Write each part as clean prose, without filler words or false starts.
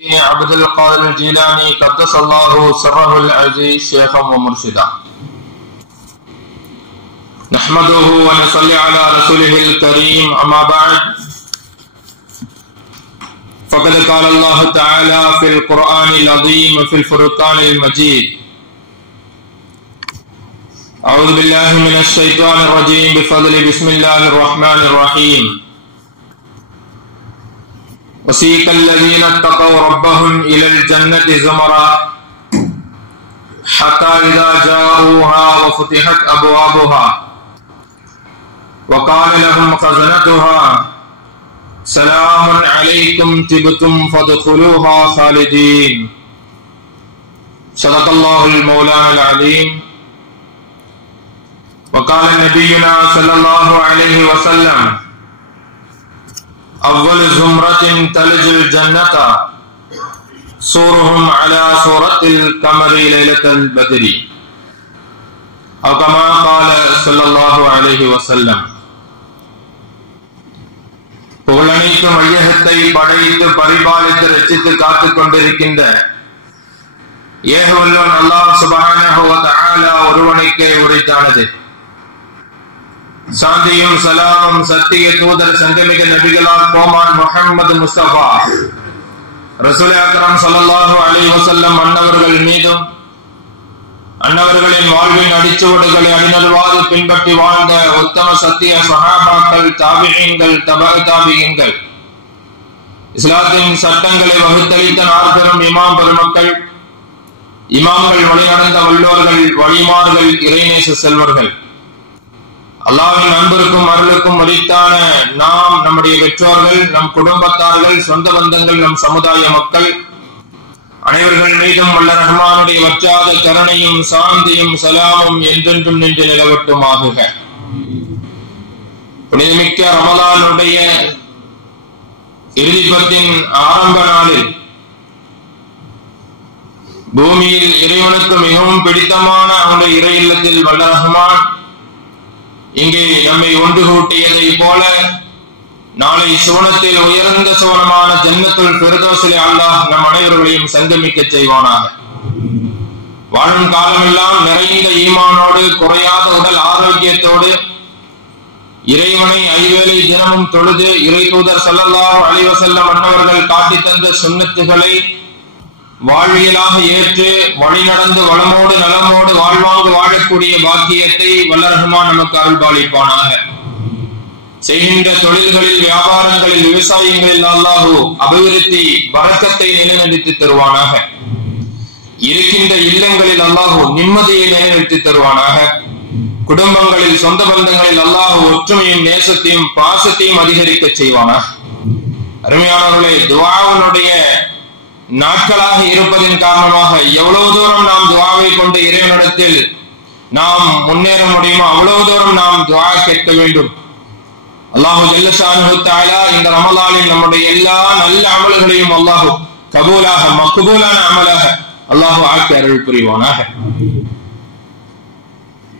عبد القادر الجيلاني قدس الله سره العزيز شيخا ومرشدا نحمده ونصلي على رسوله الكريم أما بعد فقد قال الله تعالى في القرآن العظيم في الفرقان المجيد أعوذ بالله من الشيطان الرجيم بفضل بسم الله الرحمن الرحيم وسيق الذين اتقوا ربهم إلى الجنة زمرا حتى إذا جاءوها وفتحت أبوابها وقال لهم خزنتها سلام عليكم طبتم فادخلوها خالدين صدق الله المولانا العليم وقال نبينا صلى الله عليه وسلم أول زمرة تلج الجنة سورهم على سورة القمر ليلة البدر أو كما قال صلى الله عليه وسلم புகழனைத்தும் ஐயகத்தை படைத்து பரிபாலித்து ரட்சித்து காத்துக் கொண்டிருக்கின்ற ஏகவல்லவன் அல்லாஹ் சுப்ஹானஹு வ தஆலா ஒருவனுக்கே உரித்தானது. சாந்தியும் சலாமும் சத்திய தூதர் சங்கமிக நபிகளார் கோமான் முஹம்மது முஸ்தபா ரசூல் அக்ரம் ஸல்லல்லாஹு அலைஹி வஸல்லம் அன்னவர்கள் மீதும் அன்னவர்களின் வாழ்வின் அடிச்சுவடுகளை அடிநல்வாது பின்பற்றி வாழ்ந்த உத்தம சத்திய சஹாபாக்கள் தாபிஈன்கள் தபஅ தாபிஈன்கள் இஸ்லாத்தின் சட்டங்களை வகுத்தளித்த நாற்பெரும் இமாம் பெருமக்கள் இமாம்கள் வழிநடந்த வல்லோர்கள் வழிமார்கள் இறைநேச செல்வர்கள் அல்லாஹ்வின் அன்பிற்கும் அருளுக்கும் மரித்தான நாம் நம்முடைய பெற்றோர்கள் நம் குடும்பத்தார்கள் சொந்த பந்தங்கள் நம் சமுதாய மக்கள் அனைவர்கள் மீதும் வல்ல ரஹ்மானுடைய வற்றாத கருணையும் சாந்தியும் சலாமும் என்றென்றும் நின்று நிலவட்டுமாகுக. புனிதமிக்க ரமலானுடைய இறுதிப்பத்தின் ஆரம்ப நாளில் பூமியில் இறைவனுக்கு மிகவும் பிடித்தமான அவனுடைய இறை இல்லத்தில் வல்ல ரஹ்மான் இங்கே நம்மை ஒன்று கூட்டியதை போல நாளை சுவனத்தில் உயர்ந்த சுவனமான ஜன்னத்துல் ஃபிர்தௌஸிலே அல்லாஹ் நம் அனைவர்களையும் சங்கமிக்க செய்வானாக. வாழும் காலமெல்லாம் நிறைந்த ஈமானோடு குறையாத உடல் ஆரோக்கியத்தோடு இறைவனை ஐவேளை தினமும் தொழுது இறை தூதர் ஸல்லல்லாஹு அலைஹி வஸல்லம் அன்னவர்கள் காட்டி தந்த சுன்னத்துகளை வாழ்வியலாக ஏற்று வழிநடந்து வளமோடு நலமோடு வாழ்வாங்கு வாழக்கூடிய பாக்கியத்தை வல்ல ரஹ்மான் நமக்கு அருள்பாலிப்பானாக. செய்கின்ற தொழில்களில் வியாபாரங்களில் விவசாயங்களில் அல்லாஹ் அபிவிருத்தி பரக்கத்தை நிலைநிறுத்தி தருவானாக. இருக்கின்ற இல்லங்களில் அல்லாஹ் நிம்மதியை நிலைநிறுத்தி தருவானாக. குடும்பங்களில் சொந்த பந்தங்களில் அல்லாஹ் ஒற்றுமையும் நேசத்தையும் பாசத்தையும் அதிகரிக்க செய்வானாக. அருமையானவர்களே, துஆவினுடைய நாட்களாக இருப்பதன் காரணமாக எவ்வளவு தூரம் நாம் துஆவை கொண்டு இறைவனிடத்தில் நாம் முன்னேற முடியுமோ அவ்வளவு தூரம் நாம் துஆ கேட்க வேண்டும். அல்லாஹ் ஜல்ல ஷானுஹு தஆலா இந்த ரமலானில் நம்முடைய எல்லா நல்ல அமல்களையும் அல்லாஹ் கபூலாக மக்பூலான அமலாக அல்லாஹ் ஆக்கி அருள் புரிவானாக.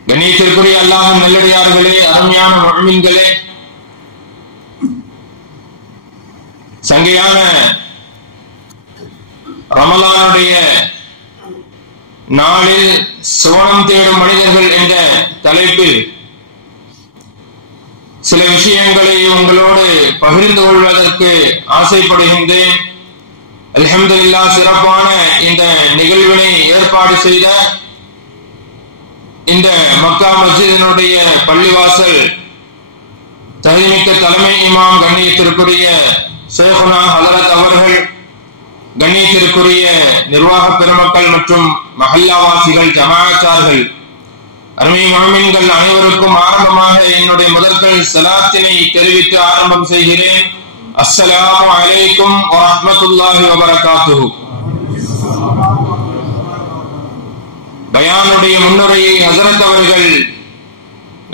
கண்ணியத்திற்குரிய அல்லாஹ்வின் நல்லடியார்களே, அருமையான முஃமின்களே, சங்கையான ரமலானுடைய நாளில் சுவனம் தேடும் மனிதர்கள் என்ற தலைப்பில் சில விஷயங்களை உங்களோடு பகிர்ந்து கொள்வதற்கு ஆசைப்படுகின்றேன். அல்ஹம்துலில்லாஹ், சிறப்பான இந்த நிகழ்வினை ஏற்பாடு செய்த இந்த மக்கா மஸ்ஜிதினுடைய பள்ளிவாசல் தகுதிமிக்க தலைமை இமாம் கண்ணியத்திற்குரிய ஷேகுனா ஹஜரத் அவர்கள், கண்ணியத்திற்குரிய நிர்வாக பெருமக்கள் மற்றும் மஹல்லாவாசிகள் ஜமாஅத்தார்கள், அருமை முஃமின்கள் அனைவருக்கும் ஆரம்பமாக என்னுடைய முதற்கல் ஸலாத்தினை தெரிவித்து ஆரம்பம் செய்கிறேன். அஸ்ஸலாமு அலைக்கும் வ ரஹ்மத்துல்லாஹி வ பரகாத்துஹு. பயானுடைய முன்னுரையை ஹஜரத் அவர்கள்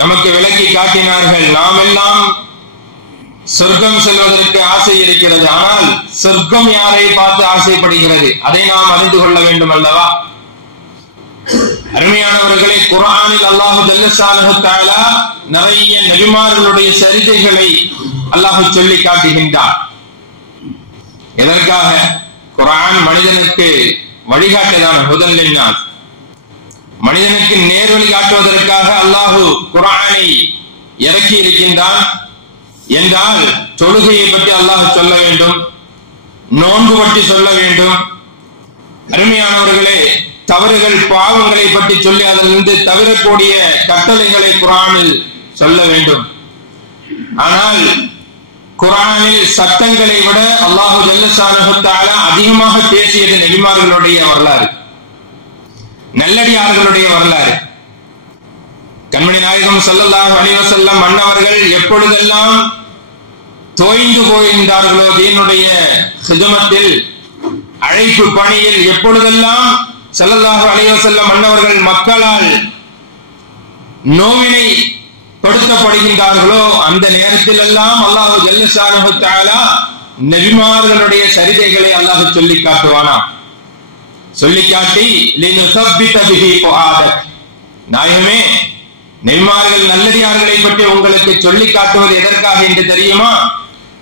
நமக்கு விளக்கி காட்டினார்கள். நாம் எல்லாம் சொர்க்கம் செல்வதற்கு ஆசை இருக்கிறது, ஆனால் சொர்க்கம் யாரை பார்த்து ஆசைப்படுகிறது அதை நாம் அறிந்து கொள்ள வேண்டும் அல்லவா? அருமையானவர்களே, குர்ஆனில் அல்லாஹ் ஜல்ல ஷானுஹு தஆலா நிறைய நபிமார்களுடைய சரிதைகளை அல்லாஹ் சொல்லி காட்டுகின்றார். எதற்காக? குர்ஆன் மனிதனுக்கு வழிகாட்டதான ஹுதல் லின்னாஸ், மனிதனுக்கு நேர்வழி காட்டுவதற்காக அல்லாஹு குர்ஆனை இறக்கி இருக்கின்றான் என்றால் தொழுகையை பற்றி அல்லாஹ் சொல்ல வேண்டும், நோன்பு பற்றி சொல்ல வேண்டும். அருமையானவர்களே, தவறுகள் பாவங்களை பற்றி சொல்லி அதிலிருந்து தவிரக்கூடிய கட்டளைகளை குர்ஆனில் சொல்ல வேண்டும். ஆனால் குர்ஆனில் சட்டங்களை விட அல்லாஹு ஜல்ல ஷானஹு தஆலா அதிகமாக பேசியது நபிமார்களுடைய வரலாறு, நல்லடியார்களுடைய வரலாறு. கண்மணி நாயகம் ஸல்லல்லாஹு அலைஹி வஸல்லம் மன்னவர்கள் எப்பொழுதெல்லாம் தோய்ந்து போயிருந்தார்களோ தீனுடைய ஹிதமத்தில், அழைப்பு பணியில், எப்பொழுதெல்லாம் ஸல்லல்லாஹு அலைஹி வஸல்லம் மன்னவர்கள் மக்களால் நோவினை கொடுக்கப்படுகின்றார்களோ அந்த நேரத்தில் எல்லாம் அல்லாஹு ஜல்ல ஷானஹு தஆலா நபிமார்களுடைய சரிதைகளை அல்லாஹ் சொல்லி காட்டுவானா. சொல்லி காட்டி லினுஸப்பித பிஹி ஃபுஆதக், நாயகமே நபிமார்கள் நல்லடியார்களை பற்றி உங்களுக்கு சொல்லி காட்டுவது எதற்காக என்று தெரியுமா?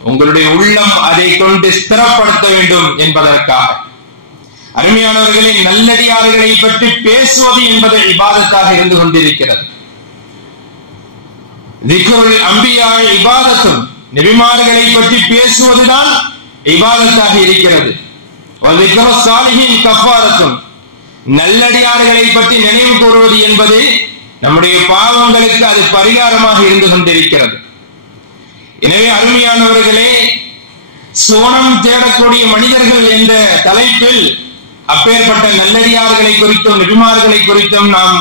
உங்களுடைய உள்ளம் அதை கொண்டு ஸ்திரப்படுத்த வேண்டும் என்பதற்காக. அருமையானவர்களை, நல்லடியார்களை பற்றி பேசுவது என்பது இபாதத்தாக இருந்து கொண்டிருக்கிறது. திக்ருல் அம்பியா இபாதத்தும், நபிமார்களை பற்றி பேசுவதுதான் இபாதத்தாக இருக்கிறது. திக்ருஸ் சாலிஹீன் கஃபாரத்தும், நல்லடியார்களை பற்றி நினைவு கூறுவது என்பது நம்முடைய பாவங்களுக்கு அது பரிகாரமாக இருந்து கொண்டிருக்கிறது. எனவே அருமையானவர்களே, சுவனம் தேடக்கூடிய மனிதர்கள் என்ற தலைப்பில் அப்பேற்பட்ட நல்லடியார்களை குறித்தும் நபிமார்களை குறித்தும் நாம்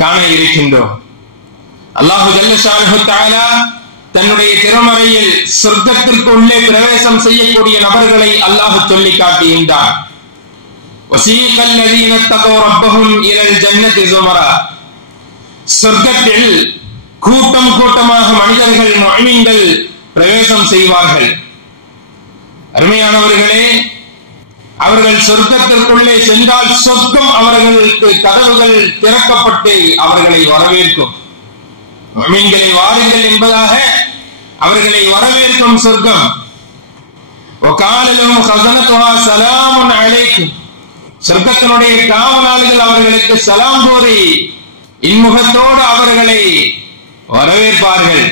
காண இருக்கின்றோம். அல்லாஹு ஜல்ல ஷானஹு தஆலா தன்னுடைய திருமறையில் சொர்க்கத்திற்கு உள்ளே பிரவேசம் செய்யக்கூடிய நபர்களை அல்லாஹ் சொல்லி காட்டுகின்றார். வஸீகல் லதீன தகவ் ரப்பஹும் இலல் ஜன்னதி ஸுமரா, சொர்க்கத்தில் கூட்டம் கூட்டமாக மனிதர்கள் முஃமின்கள் பிரவேசம் செய்வார்கள். அருமையானவர்களே, அவர்கள் சொர்க்கத்திற்குள்ளே சென்றால் சொர்க்கம் அவர்களுக்கு கதவுகள் திறக்கப்பட்டு அவர்களை வரவேற்கும். முஃமின்களை வாருங்கள் என்பதாக அவர்களை வரவேற்கும் சொர்க்கம். வகால லஹும் ஹஸனத்துஹா ஸலாமுன் அலைக்கும், சொர்க்கத்தினுடைய காவலாளர்கள் அவர்களுக்கு சலாம் கூறி இன்முகத்தோடு அவர்களை வரவேற்பார்கள்.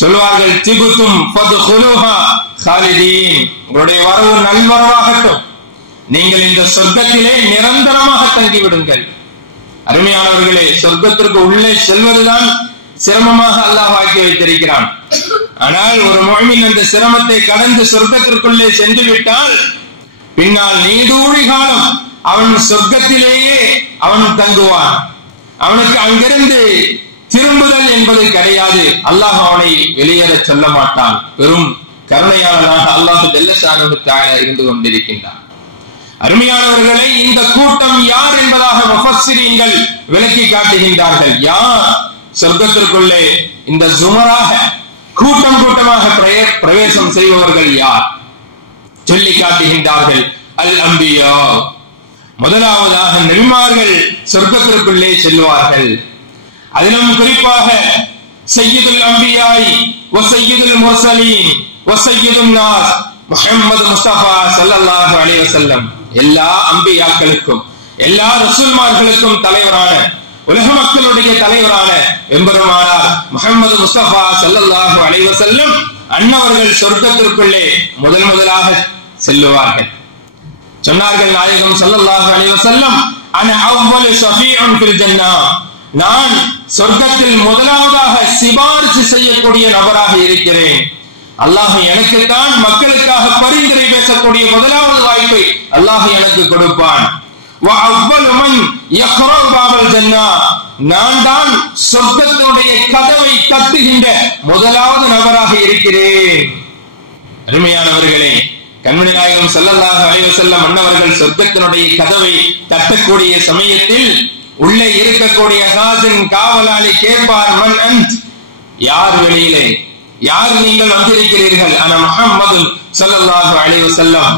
சொல்வார்கள், திபுத்தும் ஃபத்ஹுலுஹா காலிதீன், உங்களுடைய வரவு நல்வரவாகட்டும், நீங்கள் இந்த சொர்க்கத்திலே நிரந்தரமாக தங்கிவிடுங்கள். அருமையானவர்களே, சொர்க்கத்திற்கு உள்ளே செல்வதுதான் சிரமமாக அல்லாஹ் ஆக்கி வைத்திருக்கிறான். ஆனால் ஒரு முஃமின் அந்த சிரமத்தை கடந்து சொர்க்கத்திற்குள்ளே சென்று விட்டால் பின்னால் நீடூழி காலம் அவன் சொர்க்கத்திலேயே அவன் தங்குவான். அவனுக்கு அங்கிருந்து திரும்புதல் என்பது கிடையாது. அல்லாஹ் அவனை வெளியேற சொல்ல மாட்டான். பெரும் கருணையாளனாக அல்லாஹ் ஜல்ல ஷானஹு தஆலா இருந்து கொண்டிருக்கின்றான். அருமையானவர்களை, இந்த கூட்டம் யார் என்பதாக முஃபஸ்ஸிரீன்கள் விளக்கி காட்டுகின்றார்கள். யார் சொர்க்கத்திற்குள்ளே இந்த ஜுமராக கூட்டம் கூட்டமாக பிரவேசம் செய்பவர்கள் யார் சொல்லி காட்டுகின்றார்கள். அல் அம்பியா, முதலாவதாக நபிமார்கள் சொர்க்கத்திற்குள்ளே செல்வார்கள். அதிலும் குறிப்பாக சய்யிதுல் அம்பியாய் வ சய்யிதுல் முர்சலீன் வ சய்யிதுன் நாஸ் முஹம்மது முஸ்தபா ஸல்லல்லாஹு அலைஹி வஸல்லம், எல்லா அம்பியாக்களுக்கும் எல்லா ரசூல்மார்களுக்கும் தலைவரான, உலக மக்களுடைய தலைவரான எம்பெருமானார் முஹம்மது முஸ்தபா ஸல்லல்லாஹு அலைஹி வஸல்லம் அன்னவர்கள் சொர்க்கத்திற்குள்ளே முதலாக செல்லுவார்கள். சொன்னார்கள் நாயகம் ஸல்லல்லாஹு அலைஹி வஸல்லம், அன அவ்வலு ஷஃபீஉன் ஃபில் ஜன்னah, நான் சொர்க்கத்தில் முதலாவதாக சிபாரிசு செய்யக்கூடிய நபராக இருக்கிறேன். அல்லாஹ் எனக்கு தான் மக்களுக்காக பரிந்துரை பேசக்கூடிய முதலாவது வாய்ப்பை அல்லாஹ் எனக்கு கொடுப்பான். வ அவ்வலு மன் யக்ரஉ பாபல் ஜன்னah, நான் தான் சொர்க்கத்தினுடைய கதவை தட்டுகின்ற முதலாவது நபராக இருக்கிறேன். அருமையானவர்களே, கண்மணி நாயகம் ஸல்லல்லாஹு அலைஹி வஸல்லம் அன்னவர்கள் சொர்க்கத்தினுடைய கதவை தட்டக்கூடிய சமயத்தில் உள்ளே இருக்கக்கூடிய காசின் காவலாளி கேட்பார், மன் அன்த், யார் வெளியிலே, யார் நீங்கள் வந்திருக்கிறீர்கள்? அன முஹம்மது ஸல்லல்லாஹு அலைஹி வஸல்லம்,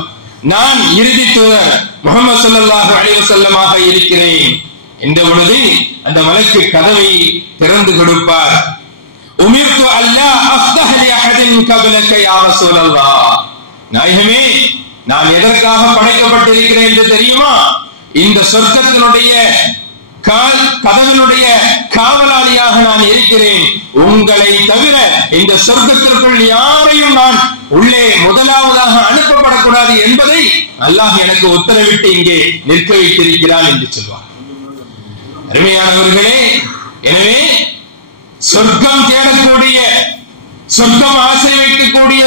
நான் இறுதி தூதர் முஹம்மது ஸல்லல்லாஹு அலைஹி வஸல்லமாக இருக்கிறேன் என்ற பொழுது அந்த மலக்கு கதவை திறந்து கொடுப்பார். உமிர்து அல்லா அஃப்தஹ லி அஹதின் கப்லக யா ரசூலல்லாஹ், நாயகமே நான் எதற்காக படைக்கப்பட்டிருக்கிறேன் என்று தெரியுமா? இந்த சொர்க்கத்தினுடைய கதவினுடைய காவலாளியாக நான் இருக்கிறேன். உங்களை தவிர இந்த சொர்க்கத்திற்குள் யாரையும் நான் உள்ளே முதலாவதாக அனுப்பப்படக்கூடாது என்பதை அல்லாஹ் எனக்கு உத்தரவிட்டு இங்கே நிற்க வைத்திருக்கிறான் என்று சொல்வார். அருமையானவர்களே, எனவே சொர்க்கம் தேடக்கூடிய, சொர்க்கம் ஆசை வைக்கக்கூடிய,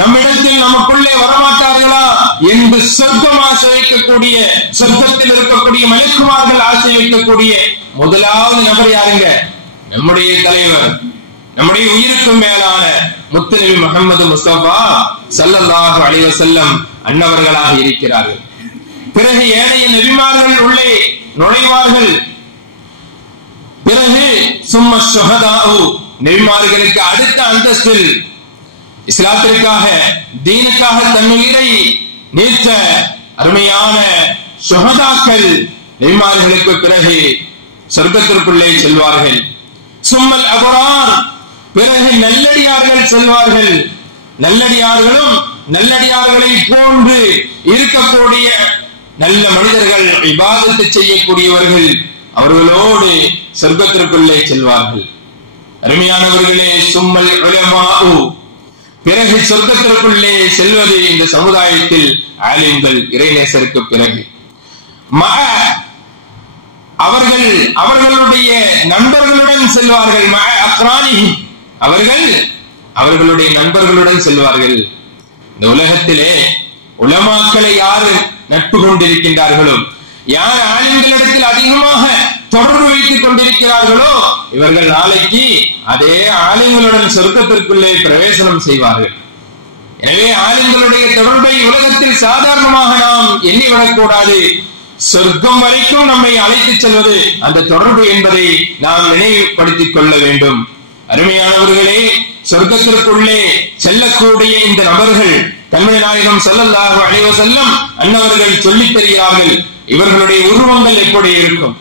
நம்மிடத்தில் நமக்குள்ளே வரமாட்டார்களா என்று சொர்க்கம் ஆசை வைக்கக்கூடிய, சொர்க்கத்தில் இருக்கக்கூடிய மலக்குமார்கள் ஆசை வைக்கக்கூடிய முதலாவது நபர் யாருங்க? நம்முடைய தலைவர், நம்முடைய உயிருக்கும் மேலான முத்துநபி முஹம்மது முஸ்தபா ஸல்லல்லாஹு அலைஹி வஸல்லம் அன்னவர்களாக இருக்கிறார்கள். பிறகு ஏனைய நபிமார்கள் உள்ளே நுழைவார்கள். பிறகு சும்ம ஷுஹதாஉ, நபிமார்களுக்கு அடுத்த அந்தஸ்தில் இஸ்லாத்திற்காக, தீனுக்காக தன் உயிரை நீத்த அருமையான ஷுஹதாக்கள் நபிமார்களுக்கு பிறகு சொர்க்கத்திற்குள்ளே செல்வார்கள். சும்மல் அபரார், பிறகு நல்லடியார்கள் செல்வார்கள். நல்லடியார்களும் நல்லடியார்களை போன்று இருக்கக்கூடிய நல்ல மனிதர்கள், இபாதத்து செய்யக்கூடியவர்கள், அவர்களோடு சொர்க்கத்திற்குள்ளே செல்வார்கள். அருமையானவர்களே, சும்மல் உலமாஉ, பிறகு சொர்க்கத்திற்குள்ளே செல்வது இந்த சமுதாயத்தில் ஆலிம்கள், இறைநேசருக்கு பிறகு அவர்கள் அவர்களுடைய நண்பர்களுடன் செல்வார்கள். அவர்கள் அவர்களுடைய நண்பர்களுடன் செல்வார்கள். இந்த உலகத்திலே உலமாக்களை யாரு நட்பு கொண்டிருக்கின்றார்களோ, யார் ஆலிம்களிடத்தில் அதிகமாக தொடர்பு வைத்துக் கொண்டிருக்கிறார்களோ, இவர்கள் நாளைக்கு அதே ஆலிம்களுடன் சொர்க்கத்திற்குள்ளே பிரவேசனம் செய்வார்கள். எனவே ஆலிம்களுடைய தொடர்பை உலகத்தில் சாதாரணமாக நாம் எண்ணிவிடக்கூடாது. சொர்க்கம் வரைக்கும் நம்மை அழைத்துச் செல்வது அந்த தொடர்பு என்பதை நாம் நினைவுபடுத்திக் கொள்ள வேண்டும். அருமையானவர்களே, சொர்க்கத்திற்குள்ளே செல்லக்கூடிய இந்த நபர்கள் கண்மணி நாயகம் ஸல்லல்லாஹு அலைஹி வஸல்லம் அன்னவர்கள் சொல்லித் தருகிறார்கள். இவர்களுடைய உருவங்கள் எப்படி இருக்கும்,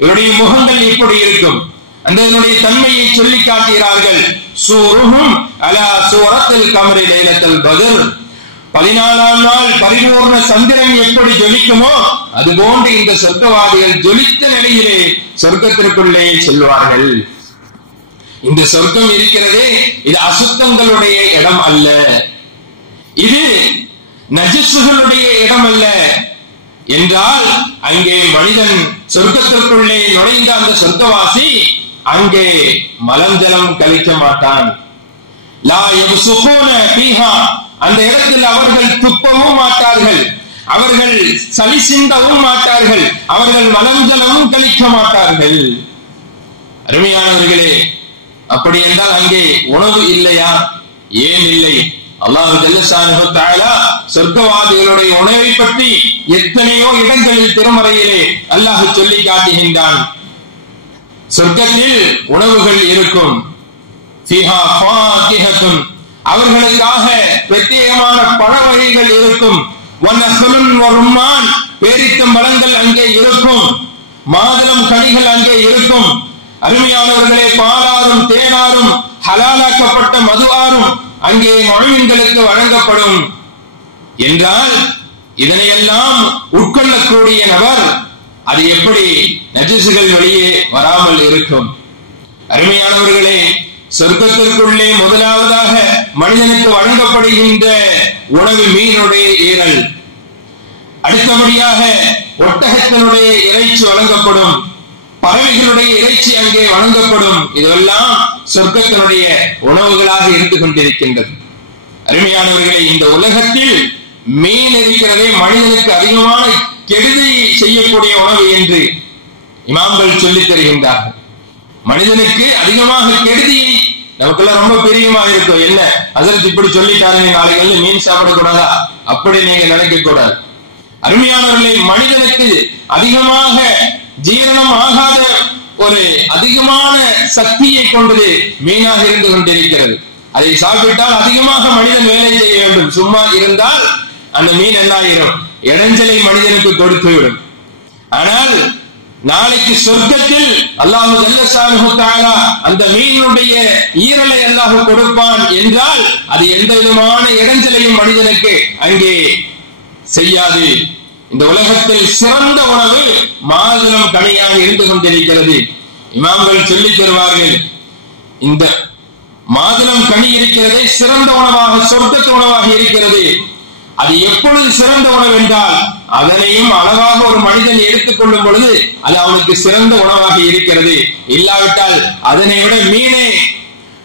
இவருடைய முகங்கள் எப்படி இருக்கும், அந்த தன்மையை சொல்லி காட்டுகிறார்கள். சூருஹும் அலா சூரத்தில் கமரி லைலத்துல் பத்ர், 14ஆம் நாள் பரிபூர்ண சந்திரன் எப்படி ஜொலிக்குமோ அதுபோன்று இந்த சொர்க்கவாதிகள் ஜொலித்த நிலையிலே சொர்க்கத்திற்குள்ளே செல்வார்கள். இந்த சொர்க்கம் இருக்கிறதே, இது அசுத்தங்களுடைய இடம் அல்ல, இது நஜசுகளுடைய இடம் அல்ல. என்றால் அங்கே மனிதன் சொர்க்கத்திற்குள்ளே நுழைந்த அந்த சொர்க்கவாசி அங்கே மலஞ்சலம் கழிக்க மாட்டான். லா யப்சுகூன ஃபீஹா, அந்த இடத்தில் அவர்கள் துப்பவும் மாட்டார்கள், அவர்கள் சளி சிந்தவும் மாட்டார்கள், அவர்கள் மலஞ்சலமும் கழிக்க மாட்டார்கள். அருமையானவர்களே, அப்படி என்றால் அங்கே உணவு இல்லையா? ஏன் இல்லை? அல்லாஹ் ஜல்ல ஷானஹு தஆலா சொர்க்கவாதிகளுடைய உணவை பற்றி எத்தனையோ இடங்களில் திருமறையிலே அல்லாஹ் சொல்லி காட்டுகின்றான். சொர்க்கத்தில் உணவுகள் இருக்கும். ஃபீஹா ஃபாகிஹத்துன், அவர்களுக்காக பிரத்யேகமான பழ வகைகள் இருக்கும். வனஹ்லுன் வரும்மான், பேரித்த மரங்கள் அங்கே இருக்கும். மாதுளம் கனிகள் அங்கே இருக்கும். அருமையானவர்களே, பாலாரும் தேனாரும் ஹலாலாக்கப்பட்ட மது ஆறும் அங்கே முஃமின்களுக்கு வழங்கப்படும். என்றால் இதனையெல்லாம் உட்கொள்ளக்கூடிய நபர் அது எப்படி நஜசுகள் வெளியே வராமல் இருக்கும்? அருமையானவர்களே, சொர்க்கத்திற்குள்ளே முதலாவதாக மனிதனுக்கு வழங்கப்படுகின்ற உணவு மீனுடைய ஈரல், அடுத்தபடியாக ஒட்டகத்தினுடைய இறைச்சி வழங்கப்படும், பறவைகளுடைய இறைச்சி அங்கே வழங்கப்படும். இதெல்லாம் சொர்க்கத்தினுடைய உணவுகளாக இருந்து கொண்டிருக்கின்றது. அருமையானவர்களை, இந்த உலகத்தில் மீன் இருக்கிறதே மனிதனுக்கு அதிகமான கெடுதி செய்யக்கூடிய உணவு என்று இமாம்கள் சொல்லித் தருகின்றார்கள். மனிதனுக்கு அதிகமாக கெடுதியை, நமக்கெல்லாம் ரொம்ப பிரியமா இருக்கும், என்ன அதற்கு இப்படி சொல்லிட்டாருங்க, நாளைக்கு மீன் சாப்பிடக்கூடாதா, அப்படி நீங்க நினைக்க கூடாது. அருமையானவர்களை, மனிதனுக்கு அதிகமாக ஜீரணம் ஆகாத ஒரு அதிகமான சக்தியை கொண்டது மீனாக இருந்து கொண்டிருக்கிறது. அதை சாப்பிட்டால் அதிகமாக மனிதன் வேலை செய்ய வேண்டும். சும்மா இருந்தால் அந்த மீன் என்ன ஆயிரும்? இடைஞ்சலை மனிதனுக்கு கொடுத்துவிடும். ஆனால் நாளைக்கு சொர்க்கத்தில் அல்லாஹ் ஜல்ல ஷானஹு தஆலா அந்த மீனுடைய ஈரலை அல்லாஹ் கொடுப்பான் என்றால் அது எந்த விதமான இடைஞ்சலையும் மனிதனுக்கு அங்கே செய்யாது. இந்த உலகத்தில் சிறந்த உணவு மாதுளம் கனியாக இருந்து கொண்டிருக்கிறது. இமாம்கள் சொல்லித் தருவார்கள், இந்த மாதுளம் கனி இருக்கிறதே சிறந்த உணவாக, சொர்க்கத்து உணவாக இருக்கிறது. அது எப்பொழுது சிறந்த உணவு என்றால், அதனையும் அளவாக ஒரு மனிதன் எடுத்துக் கொள்ளும் பொழுது அது அவனுக்கு சிறந்த உணவாக இருக்கிறது. இல்லாவிட்டால் அதனை விட மீனே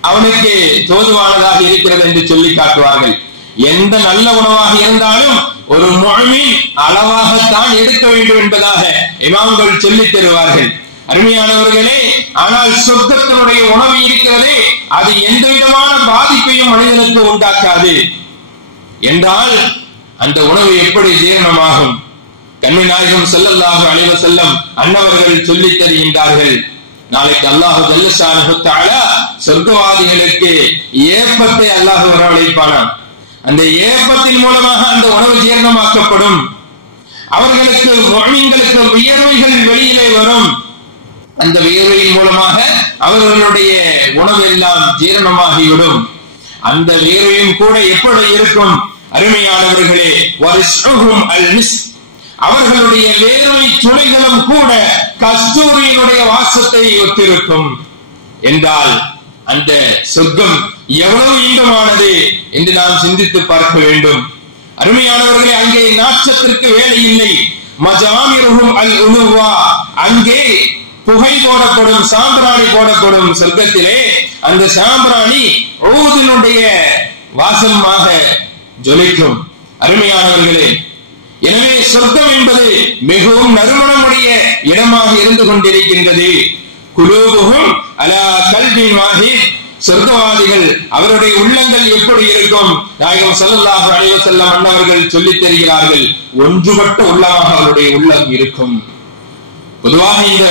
அவனுக்கு தோதுவானதாக இருக்கிறது என்று சொல்லி காட்டுவார்கள். எந்த நல்ல உணவாக இருந்தாலும் ஒரு முஃமின் அளவாகத்தான் எடுக்க வேண்டும் என்பதாக இமாம்கள் சொல்லித் தருவார்கள். அருமையானவர்களே, ஆனால் சொர்க்கத்தினுடைய உணவு இருக்கிறதே அது எந்த விதமான பாதிப்பையும் மனிதனுக்கு உண்டாக்காது என்றால் அந்த உணவு எப்படி ஜீரணமாகும்? கண்மணி நாயகம் ஸல்லல்லாஹு அலைஹி வஸல்லம் அன்னவர்கள் சொல்லித் தருகின்றார்கள், நாளைக்கு அல்லாஹ் ஜல்ல ஷானஹு தஆலா சொர்க்கவாதிகளுக்கு ஏப்பத்தை அல்லாஹ் வரவழைப்பானாம். அந்த ஏப்பத்தின் மூலமாக அந்த உணவு ஜீரணமாக்கப்படும். அவர்களுக்கு முஃமின்களுக்கு வியர்வைகள் வெளியிலே வரும். அந்த வியர்வையின் மூலமாக அவர்களுடைய உணவு எல்லாம் ஜீரணமாகிவிடும். அந்த வியர்வையும் கூட எப்படி இருக்கும்? அருமையானவர்களே, வரிஸ்ஹும் அல்-மிஸ்க், அவர்களுடைய வேர்வை துளைகளும் கூட கஸ்தூரியினுடைய வாசத்தை ஒத்திருக்கும் என்றால் அந்த சொர்க்கம் எவ்வளவு இன்பமானது என்று நாம் சிந்தித்து பார்க்க வேண்டும். அருமையானவர்களே, அங்கே நாற்றத்திற்கு வேலை இல்லை. மஜாமிருஹும் அல்-உலுவா, அங்கே புகை போடப்படும், சாம்பிராணி போடப்படும். சொர்க்கத்திலே அந்த சாம்பிராணி ஊதினுடைய வாசமாக ஜொலிக்கும். அருமையானவர்களே, எனவே சொர்க்கம் என்பது மிகவும் நறுமணமுடைய இடமாக இருந்து கொண்டிருக்கின்றது. குலூபுஹும் அலா கல்பின் வாஹித், சொர்க்கவாதிகள் அவருடைய உள்ளங்கள் எப்படி இருக்கும்? நாயகம் ஸல்லல்லாஹு அலைஹி வஸல்லம் அன்னவர்கள் சொல்லித் தருகிறார்கள், ஒன்றுபட்ட உள்ளமாக அவருடைய உள்ளம் இருக்கும். பொதுவாக இந்த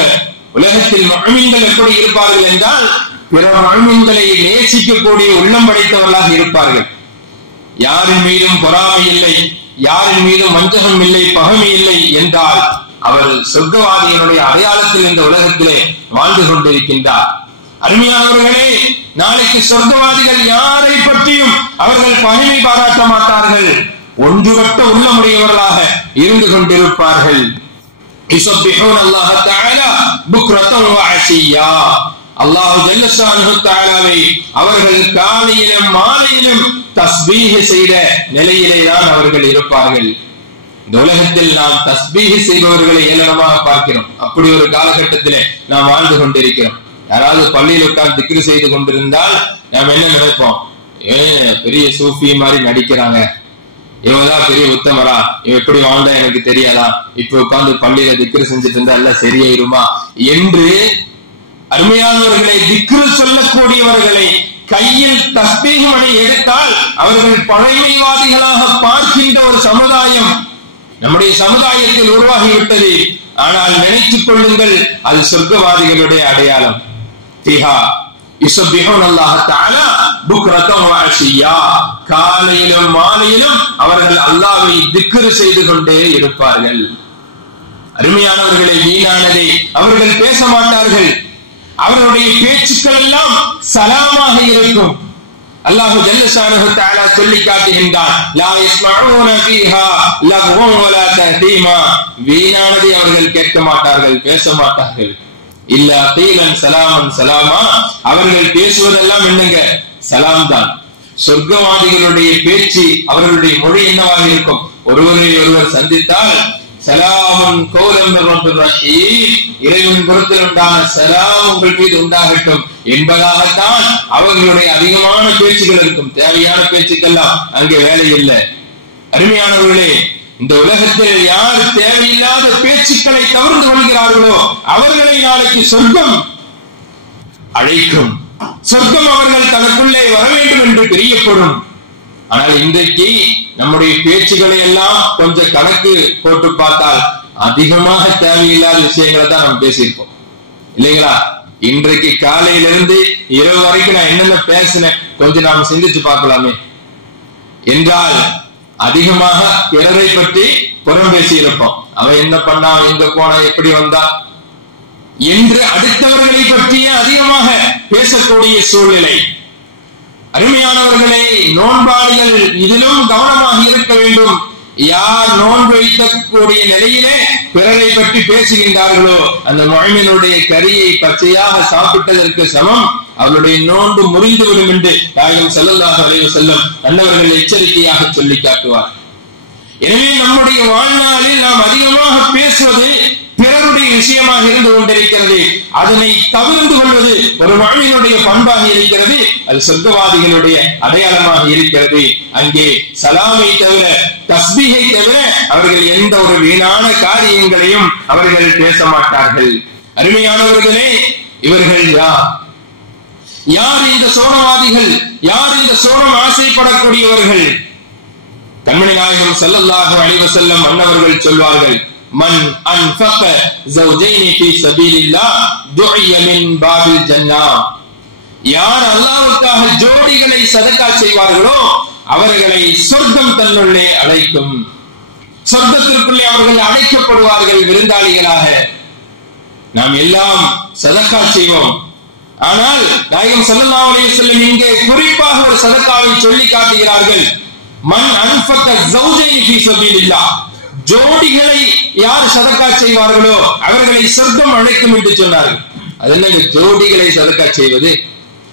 உலகத்தில் முஃமின்கள் எப்படி இருப்பார்கள் என்றால், பிற முஃமின்களை நேசிக்கக்கூடிய உள்ளம் படைத்தவர்களாக இருப்பார்கள். யாரின் மீதும் பொறாமை இல்லை, யாரின் மீதும் வஞ்சகம் இல்லை, பகைமை இல்லை என்றால் அவர் சொர்க்கவாதிகளுடைய அடையாளத்தில் இந்த உலகத்திலே வாழ்ந்து கொண்டிருக்கின்றார். அருமையானவர்களே, நாளைக்கு சொர்க்கவாதிகள் யாரை பற்றியும் அவர்கள் பகைமை பாராட்ட மாட்டார்கள். ஒன்றுபட்ட உள்ளமுடையவர்களாக இருந்து கொண்டிருப்பார்கள். யுஸப்பிஹூன அல்லாஹ் தஆலா புக்ரத்தன் வ அஷியா, அல்லாஹ் ஜல்ல ஷானஹு தஆலாவை அவர்கள் காலையிலும் மாலையிலும் தஸ்பீஹ் செய்த நிலையிலே தான் அவர்கள் இருப்பார்கள். இந்த உலகத்தில் நாம் தஸ்பீஹ் செய்பவர்களை ஏளனமாக பார்க்கிறோம். அப்படி ஒரு காலகட்டத்திலே நாம் வாழ்ந்து கொண்டிருக்கிறோம். யாராவது பள்ளியில் உட்கார்ந்து திக்ரு செய்து கொண்டிருந்தால் நாம் என்ன நினைப்போம்? பெரிய சூஃபி மாதிரி நடிக்கிறாங்க, இவதான் பெரிய உத்தமரா, இவன் எப்படி வாழ்ந்தா எனக்கு தெரியாதா, இப்ப உட்கார்ந்து பள்ளியில திக்ரு செஞ்சுட்டு இருந்தா எல்லாம் சரியாயிருமா என்று அருமையானவர்களை திக்ரு சொல்லக்கூடியவர்களை கையில் தஸ்பீஹ் மணி எடுத்தால் அவர்கள் பழைமைவாதிகளாக பார்க்கின்ற ஒரு சமுதாயம் நம்முடைய சமுதாயத்தில் உருவாகிவிட்டது. ஆனால் நினைத்துக் கொள்ளுங்கள், அது சொர்க்கவாதிகளுடைய அடையாளம். காலையிலும் மாலையிலும் அவர்கள் அல்லாஹ்வை திக்ரு செய்து கொண்டே இருப்பார்கள். அருமையானவர்களை, வீணானதை அவர்கள் பேச மாட்டார்கள். அவர்களுடைய பேச்சுக்கள் எல்லாம் சலாமாக இருக்கும். அல்லாஹ் ஜல்ல ஷானஹு தஆலா சொல்லி காட்டுகின்றான், லா யஸ்மஊன ஃபீஹா லக்வன் வலா தஹீமா, வீணானதை அவர்கள் கேட்க மாட்டார்கள், பேச மாட்டார்கள். இல்லா கீலன் சலாமன் சலாமா, அவர்கள் பேசுவதெல்லாம் என்னங்க? சலாம் தான். சொர்க்கவாதிகளுடைய பேச்சு, அவர்களுடைய மொழி என்னவாக இருக்கும்? ஒருவரை ஒருவர் சந்தித்தால் சலாமுன் கௌலம் மிர் ரஹீம், இறைவன் புறத்தில் உண்டான சலாம் உங்கள் மீது உண்டாகட்டும் என்பதாகத்தான் அவர்களுடைய அதிகமான பேச்சுகள் இருக்கும். தேவையான பேச்சுக்கெல்லாம் அங்கே வேலை இல்லை. அருமையானவர்களே, இந்த உலகத்தில் யார் தேவையில்லாத பேச்சுக்களை தவிர்த்து கொள்கிறார்களோ அவர்களை நாளைக்கு சொர்க்கம் அழைக்கும். சொர்க்கம் அவர்கள் தனக்குள்ளே வர வேண்டும் என்று தெரியப்படும். ஆனால் இன்றைக்கு நம்முடைய பேச்சுக்களை எல்லாம் கொஞ்சம் கணக்கு போட்டு பார்த்தால் அதிகமாக தேவையில்லாத விஷயங்களை தான் நம்ம பேசியிருப்போம், இல்லைங்களா? இன்றைக்கு காலையிலிருந்து இரவு வரைக்கும் நான் என்னென்ன பேசினேன் கொஞ்சம் நாம் சிந்திச்சு பார்க்கலாமே என்றால் அதிகமாக பிறரை பற்றி புறம் பேசியிருப்போம். அவன் என்ன பண்ணா, எங்க போனா, எப்படி வந்தா என்று அடுத்தவர்களை பற்றியே அதிகமாக பேசக்கூடிய சூழ்நிலை. அருமையானவர்களே, நோன்பாளிகள் இதிலும் கவனமாக இருக்க வேண்டும். யார் நோன்பு வைக்கக்கூடிய நிலையிலே பிறரை பற்றி பேசுகின்றார்களோ அந்த முஃமினுடைய கரியை பச்சையாக சாப்பிட்டதற்கு சமம், அவருடைய நோன்பு முறிந்துவிடும் என்று நாயகம் ஸல்லல்லாஹு அலைஹி வஸல்லம் அன்னவர்கள் எச்சரிக்கையாக சொல்லி காட்டுவார். எனவே நம்முடைய வாழ்நாளில் நாம் அதிகமாக பேசுவது பிறருடைய விஷயமாக இருந்து கொண்டிருக்கிறது. அதனை தவிர்த்து கொள்வது ஒரு முஃமினுடைய பண்பாக இருக்கிறது. அது சொர்க்கவாதிகளுடைய அடையாளமாக இருக்கிறது. அங்கே சலாமை தவிர, தஸ்பீஹை தவிர அவர்கள் எந்த ஒரு வீணான காரியங்களையும் அவர்கள் பேச மாட்டார்கள். அருமையானவர்களே, இவர்கள் யார் இந்த சோனவாதிகள்? யார் இந்த சோனம் ஆசைப்படக்கூடியவர்கள்? கண்மணி நாயகம் ஸல்லல்லாஹு அலைஹி வஸல்லம் அன்னவர்கள் சொல்வார்கள், மன் அன்ஃபக ஸௌஜைனி ஃபீ ஸபீலில்லாஹ் துஇய மின் பாபில் ஜன்னah. யார் அல்லாஹ்வுக்காக ஜோடிகளை சதகா செய்வார்களோ அவர்களை சொர்க்கம் தன்னுள்ளே அழைக்கும். சொர்க்கத்திற்குள்ளே அவர்கள் அழைக்கப்படுவார்கள் விருந்தாளிகளாக. நாம் எல்லாம் சதகா செய்வோம். ஆனால் நாயகம் ஸல்லல்லாஹு அலைஹி வஸல்லம் இங்கே குறிப்பாக ஒரு சதகாவை சொல்லி காட்டுகிறார்கள். மன் அன்ஃபக ஸௌஜைனி ஃபீ ஸபீலில்லாஹ், ஜோடிகளை யார் சதகா செய்வார்களோ அவர்களை சொர்க்கம் அழைக்கும் என்று சொன்னார்கள். அது என்ன ஜோடிகளை சதகா செய்வது?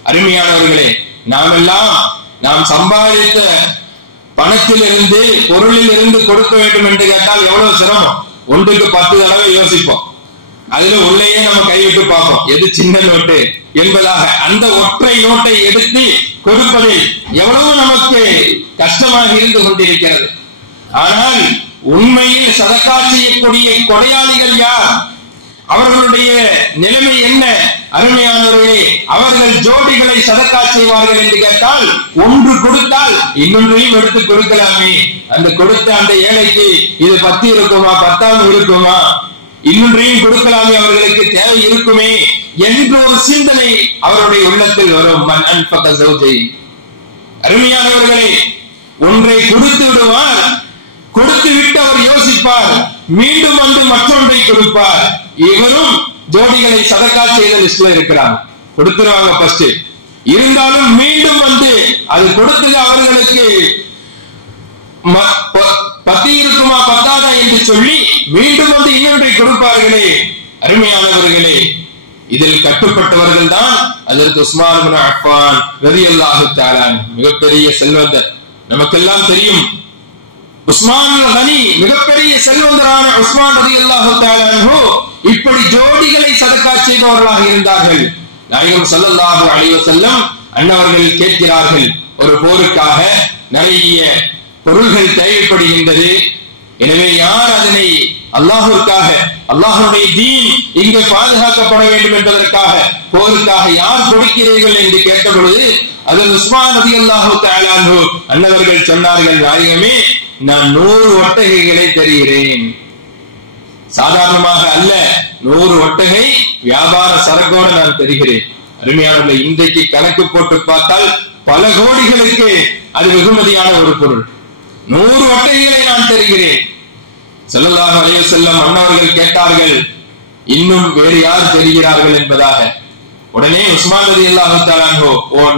அருமையானவர்களே, நாம் சம்பாதித்த பணத்திலிருந்து, பொருளில் இருந்து கொடுக்க வேண்டும் என்று கேட்டால் எவ்வளவு சிரமம். ஒன்றுக்கு 10 தடவை யோசிப்போம். அதுல உள்ளேயே நம்ம கைவிட்டு பார்ப்போம் எது சின்ன நோட்டு என்பதாக. அந்த ஒற்றை நோட்டை எடுத்து கொடுப்பதில் எவ்வளவு நமக்கு கஷ்டமாக இருந்து கொண்டிருக்கிறது. ஆனால் உண்மையில் சதகா செய்யக்கூடிய கொடையாளிகள் யார்? அவர்களுடைய நிலைமை என்ன? அருமையானவர்களே, அவர்கள் ஜோடிகளை சதகா செய்வார்கள் என்று கேட்டால், ஒன்று கொடுத்தால் இன்னொன்றையும் எடுத்து கொடுக்கலாமே. அந்த கொடுத்த அந்த ஏழைக்கு இது 10 இருக்குமா, 10 இருக்குமா, இன்னொன்றையும் கொடுக்கலாமே, அவர்களுக்கு தேவை இருக்குமே என்ற ஒரு சிந்தனை அவருடைய உள்ளத்தில் வரும். மன் அன்ஃபக ஸௌஜைன். அருமையானவர்களே, ஒன்றை கொடுத்து விடுவார், கொடுத்து விட்டு அவர் யோசிப்பார், மீண்டும் வந்து மற்றொன்றை கொடுப்பார். இவரும் ஜோடிகளை சதகா செய்த லிஸ்ட்ல இருக்கிறார். கொடுத்துருவாங்க ஃபர்ஸ்ட், இருந்தாலும் மீண்டும் வந்து அது கொடுத்தது அவர்களுக்கு 10 இருக்குமா 10 என்று சொல்லி மீண்டும் வந்து இன்னொன்றை கொடுப்பார்களே. அருமையானவர்களே, இதில் கட்டுப்பட்டவர்கள் தான் அதற்கு உஸ்மான் இப்னு அஃபான் ரலியல்லாஹு தஆலா, மிகப்பெரிய செல்வந்தர். நமக்கெல்லாம் தெரியும் உஸ்மான் கனி, மிகப்பெரிய செல்வந்தரான உஸ்மான் ரலியல்லாஹு தஆலா அன்ஹு இப்படி ஜோடிகளை சதகா செய்தவர்களாக இருந்தார்கள். நாயகம் ஸல்லல்லாஹு அலைஹி வஸல்லம் அன்னவர்கள் கேட்கிறார்கள், ஒரு போருக்காக நிறைய பொருள்கள் தேவைப்படுகின்றது. எனவே யார் அதனை அல்லாஹ்வுக்காக, அல்லாஹ்வுடைய தீன் இங்கே பாதுகாக்கப்பட வேண்டும் என்பதற்காக போருக்காக யார் கொடுக்கிறீர்கள் என்று கேட்ட பொழுது அதில் உஸ்மான் ரலியல்லாஹு தஆலா அன்ஹு அன்னவர்கள் சொன்னார்கள், நாயகமே, நான் 100 ஒட்டகைகளை தருகிறேன். சாதாரணமாக அல்ல, 100 ஒட்டகை வியாபார சரக்கோடு நான் தருகிறேன். அருமையானவர்களே, இன்றைக்கு கணக்கு போட்டு பார்த்தால் பல கோடிகளுக்கு அது வெகுமதியான ஒரு பொருள். 100 ஒட்டகைகளை நான் தருகிறேன். ஸல்லல்லாஹு அலைஹி வஸல்லம் அன்னவர்கள் கேட்டார்கள், இன்னும் வேறு யார் தருகிறார்கள் என்பதாக. உடனே உஸ்மான் ரலியல்லாஹு தஆலா அன்ஹு,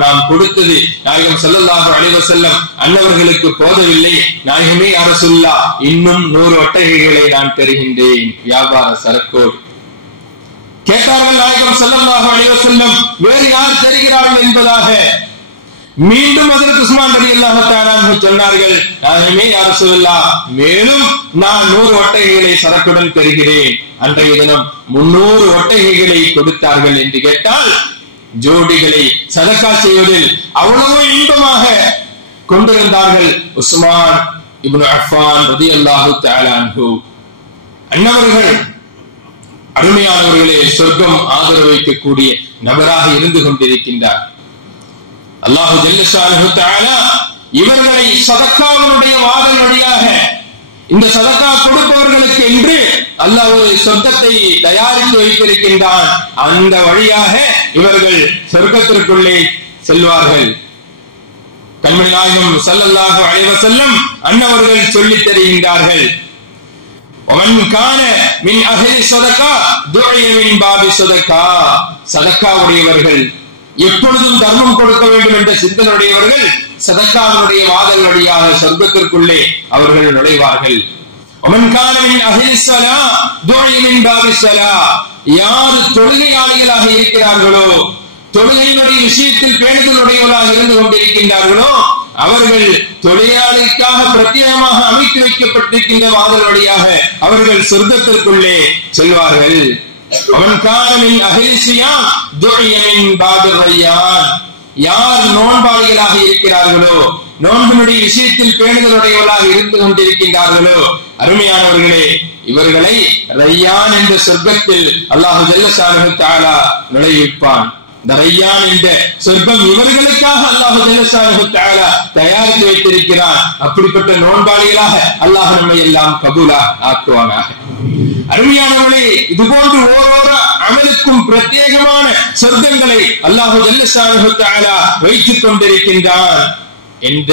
நாம் கொடுத்தது நாயகம் ஸல்லல்லாஹு அலைஹி வஸல்லம் அன்னவர்களுக்கு போதவில்லை, நாயகமே யா ரசூலுல்லாஹ், இன்னும் 100 ஒட்டகைகளை நான் தருகின்றேன் வியாபார சரக்கோடு. கேட்டார்கள் நாயகம் ஸல்லல்லாஹு அலைஹி வஸல்லம், வேறு யார் தருகிறார்கள் என்பதாக. மீண்டும் அதற்கு உஸ்மான் ரலியல்லாஹு தஆலா அன்ஹு சொன்னார்கள், நாயகமே யா ரசூலுல்லாஹ், மேலும் நான் 100 ஒட்டகைகளை சரக்குடன் தருகிறேன். அன்றைய தினம் 300 ஒட்டகைகளை கொடுத்தார்கள். என்று கேட்டால் ஜோடிகளை சதகா செய்வதில் அவ்வளவு இன்பமாக கொண்டிருந்தார்கள் உஸ்மான் இப்னு அஃபான் ரலியல்லாஹு தஆலா அன்ஹு அன்னவர்கள். அருமையானவர்களே, சொர்க்கம் ஆதரவு வைக்கக்கூடிய நபராக இருந்து கொண்டிருக்கின்றார். அல்லாஹு ஜல்ல ஷானஹு தஆலா இவர்களை சதகாவினுடைய வாதல் வழியாக, இந்த சதகா கொடுப்பவர்களுக்கு என்று அல்லாஹ் ஒரு சொர்க்கத்தை தயாரித்து வைத்திருக்கின்றான். அந்த வழியாக இவர்கள் சொர்க்கத்திற்குள்ளே செல்வார்கள். கண்மணி நாயகம் ஸல்லல்லாஹு அலைஹி வஸல்லம் அன்னவர்கள் சொல்லித் தருகின்றார்கள், வமன் கான மின் அஹ்லி ஸதகா துஇய மின் பாபி ஸதகா. சதகா உடையவர்கள், எப்பொழுதும் தர்மம் கொடுக்க வேண்டும் என்ற சிந்தனையுடையவர்கள் சதக்காவுடைய வாதல் வழியாக சொர்க்கத்திற்குள்ளே அவர்கள் நுழைவார்கள். யார் தொழுகையாளிகளாக இருக்கிறார்களோ, தொழுகையினுடைய விஷயத்தில் பேணுதலுடையவர்களாக இருந்து கொண்டிருக்கின்றார்களோ, அவர்கள் தொழிலாளிக்காக பிரத்யேகமாக அமைத்து வைக்கப்பட்டிருக்கின்ற வாதல் வழியாக அவர்கள் சொர்க்கத்திற்குள்ளே செல்வார்கள். யார் நோன்பாளிகளாக இருக்கிறார்களோ, நோன்பினுடைய விஷயத்தில் பேணுதலுடையவர்களாக இருந்து கொண்டிருக்கின்றார்களோ, அருமையானவர்களே, இவர்களை ரையான் என்ற சொர்க்கத்தில் அல்லாஹு ஜல்ல ஷானஹு தஆலா நுழைவிப்பான். இந்த ரையான் என்ற சொர்க்கம் இவர்களுக்காக அல்லாஹு ஜல்ல ஷானஹு தஆலா தயாரித்து வைத்திருக்கிறான். அப்படிப்பட்ட நோன்பாளிகளாக அல்லாஹ் நம்மை எல்லாம் கபூலா ஆக்குவானாக. அருமையானவர்களே, இது போன்று ஓரோரு அமலுக்கும் பிரத்யேகமான சொர்க்கங்களை அல்லாஹு ஜல்ல ஷானஹு தஆலா வைத்துக் கொண்டிருக்கின்றான் என்ற